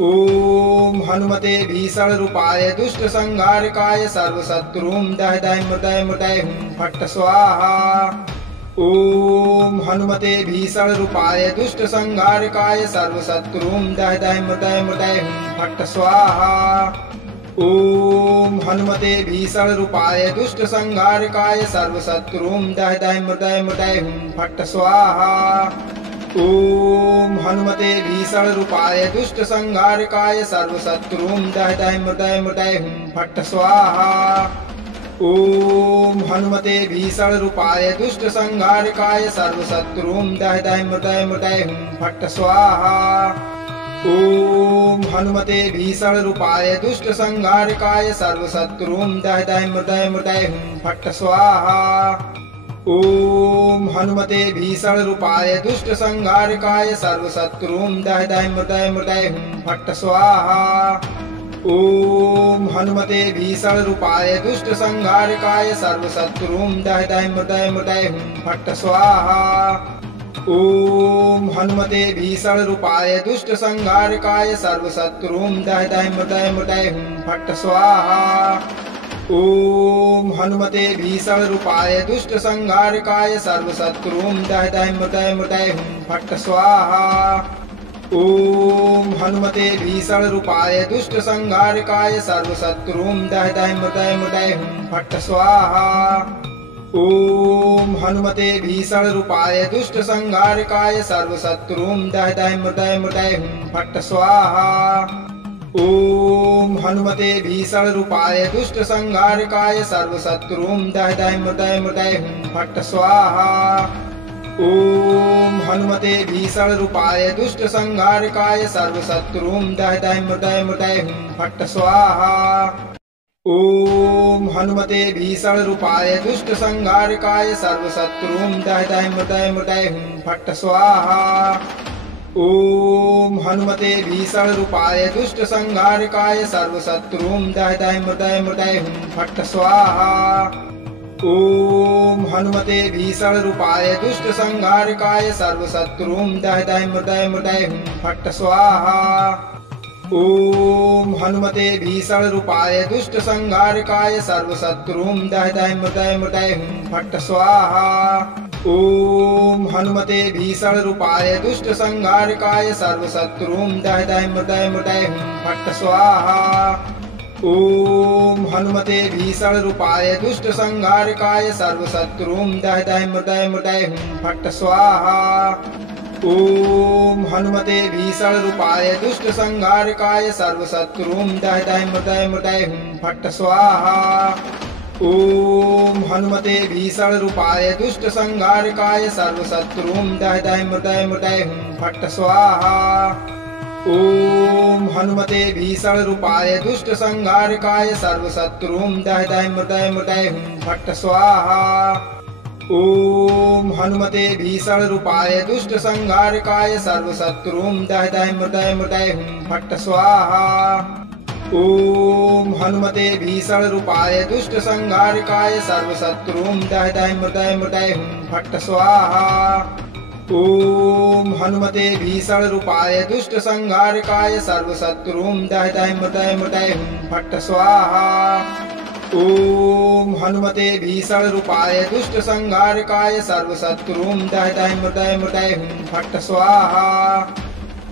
ॐ हनुमते भीषणरूपाय दुष्टसंहारकाय सर्वशत्रुं दह दह मृदय मृदय हुं फट् स्वाहा। ॐ हनुमते भीषणरूपाय दुष्टसंहारकाय सर्वशत्रुं दह दह मृदय मृदय हुं फट् स्वाहा। ॐ हनुमते भीषणरूपाय दुष्टसंहारकाय सर्वशत्रुं दह दह मृदय मृदय हुं फट् स्वाहा। ॐ हनुमते भीषणरूपाय दुष्टसंहारकाय सर्वशत्रुं दह दह मृदय मृदय हुं फट् स्वाहा। ॐ हनुमते भीषणरूपाय दुष्टसंहारकाय सर्वशत्रुं दह दह मृदय मृदय हुं फट् स्वाहा। ॐ हनुमते भीषणरूपाय दुष्टसंहारकाय सर्वशत्रुं दह दह मृदय मृदय हुं फट् स्वाहा। ॐ हनुमते भीषणरूपाय दुष्टसंहारकाय सर्वशत्रुं दह दह मृदय मृदय हुं फट् स्वाहा। ॐ हनुमते भीषणरूपाय दुष्टसंहारकाय सर्वशत्रुं दह दह मृदय मृदय हुं फट् स्वाहा। ॐ हनुमते भीषणरूपाय दुष्टसंहारकाय सर्वशत्रुं दह दह मृदय मृदय हुं फट् स्वाहा। ॐ हनुमते भीषणरूपाय दुष्टसंहारकाय सर्वशत्रुं दह दह मृदय मृदय हुं फट् स्वाहा। ॐ हनुमते भीषणरूपाय दुष्टसंहारकाय सर्वशत्रुं दह दह मृदय मृदय हुं फट् स्वाहा। ॐ हनुमते भीषणरूपाय दुष्टसंहारकाय सर्वशत्रुं दह दह मृदय मृदय हुं फट् स्वाहा। ॐ हनुमते भीषणरूपाय दुष्टसंहारकाय सर्वशत्रुं दह दह मृदय मृदय हुं फट् स्वाहा। ॐ हनुमते भीषणरूपाय दुष्टसंहारकाय सर्वशत्रुं दह दह मृदय मृदय हुं फट् स्वाहा। ॐ हनुमते भीषणरूपाय दुष्टसंहारकाय सर्वशत्रुं दह दह मृदय मृदय हुं फट् स्वाहा। ॐ हनुमते भीषणरूपाय दुष्टसंहारकाय सर्वशत्रूं दहदह मृदय मृदय हुं फट् स्वाहा। ॐ हनुमते भीषणरूपाय दुष्टसंहारकाय सर्वशत्रूं दहदह मृदय मृदय हुं फट् स्वाहा। ॐ हनुमते भीषणरूपाय दुष्टसंहारकाय सर्वशत्रूं दहदह मृदय मृदय हुं फट् स्वाहा। ॐ हनुमते भीषणरूपाय दुष्टसंहारकाय सर्वशत्रूं दहदह मृदय मृदय हुं फट् स्वाहा। ॐ हनुमते भीषणरूपाय दुष्टसंहारकाय सर्वशत्रूं दहदह मृदय मृदय हुं फट् स्वाहा। ॐ हनुमते भीषणरूपाय दुष्टसंहारकाय सर्वशत्रूं दहदह मृदय मृदय हुं फट् स्वाहा। ॐ हनुमते भीषणरूपाय दुष्टसंहारकाय सर्वशत्रूं दहदह मृदय मृदय हुं फट् स्वाहा। ॐ हनुमते भीषणरूपाय दुष्टसंहारकाय सर्वशत्रूं दहदह मृदय मृदय हुं फट् स्वाहा। ॐ हनुमते भीषणरूपाय दुष्टसंहारकाय सर्वशत्रूं दहदह मृदय मृदय हुं फट् स्वाहा। ॐ हनुमते भीषणरूपाय दुष्टसंहारकाय सर्वशत्रूं दहदह मृदय मृदय हुं फट् स्वाहा। ॐ हनुमते भीषणरूपाय दुष्टसंहारकाय सर्वशत्रूं दहदह मृदय मृदय हुं फट् स्वाहा। ॐ हनुमते भीषणरूपाय दुष्टसंहारकाय सर्वशत्रूं दहदह मृदय मृदय हुं फट् स्वाहा।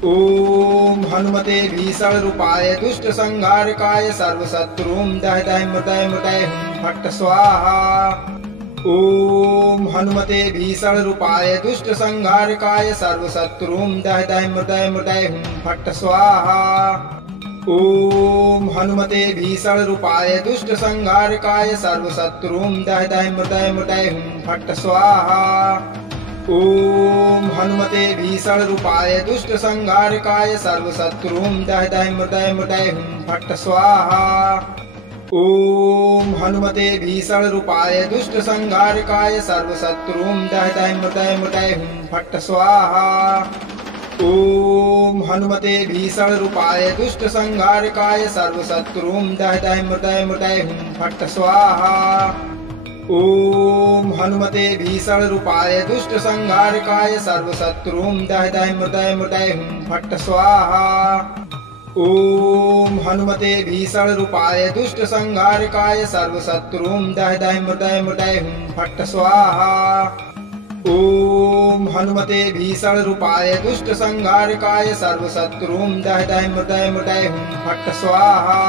ॐ हनुमते भीषणरूपाय दुष्टसंहारकाय सर्वशत्रूं दहदह मृदय मृदय हुं फट् स्वाहा। ॐ हनुमते भीषणरूपाय दुष्टसंहारकाय सर्वशत्रूं दहदह मृदय मृदय हुं फट् स्वाहा। ॐ हनुमते भीषणरूपाय दुष्टसंहारकाय सर्वशत्रूं दहदह मृदय मृदय हुं फट् स्वाहा। ॐ हनुमते भीषणरूपाय दुष्टसंहारकाय सर्वशत्रूं दहदह मृदय मृदय हुं फट् स्वाहा। ॐ हनुमते भीषणरूपाय दुष्टसंहारकाय सर्वशत्रूं दहदह मृदय मृदय हुं फट् स्वाहा। ॐ हनुमते भीषणरूपाय दुष्टसंहारकाय सर्वशत्रूं दहदह मृदय मृदय हुं फट् स्वाहा। ॐ हनुमते भीषणरूपाय दुष्टसंहारकाय सर्वशत्रूं दहदह मृदय मृदय हुं फट् स्वाहा। ॐ हनुमते भीषणरूपाय दुष्टसंहारकाय सर्वशत्रूं दहदह मृदय मृदय हुं फट् स्वाहा। ॐ हनुमते भीषणरूपाय दुष्टसंहारकाय सर्वशत्रूं दहदह मृदय मृदय हुं फट् स्वाहा।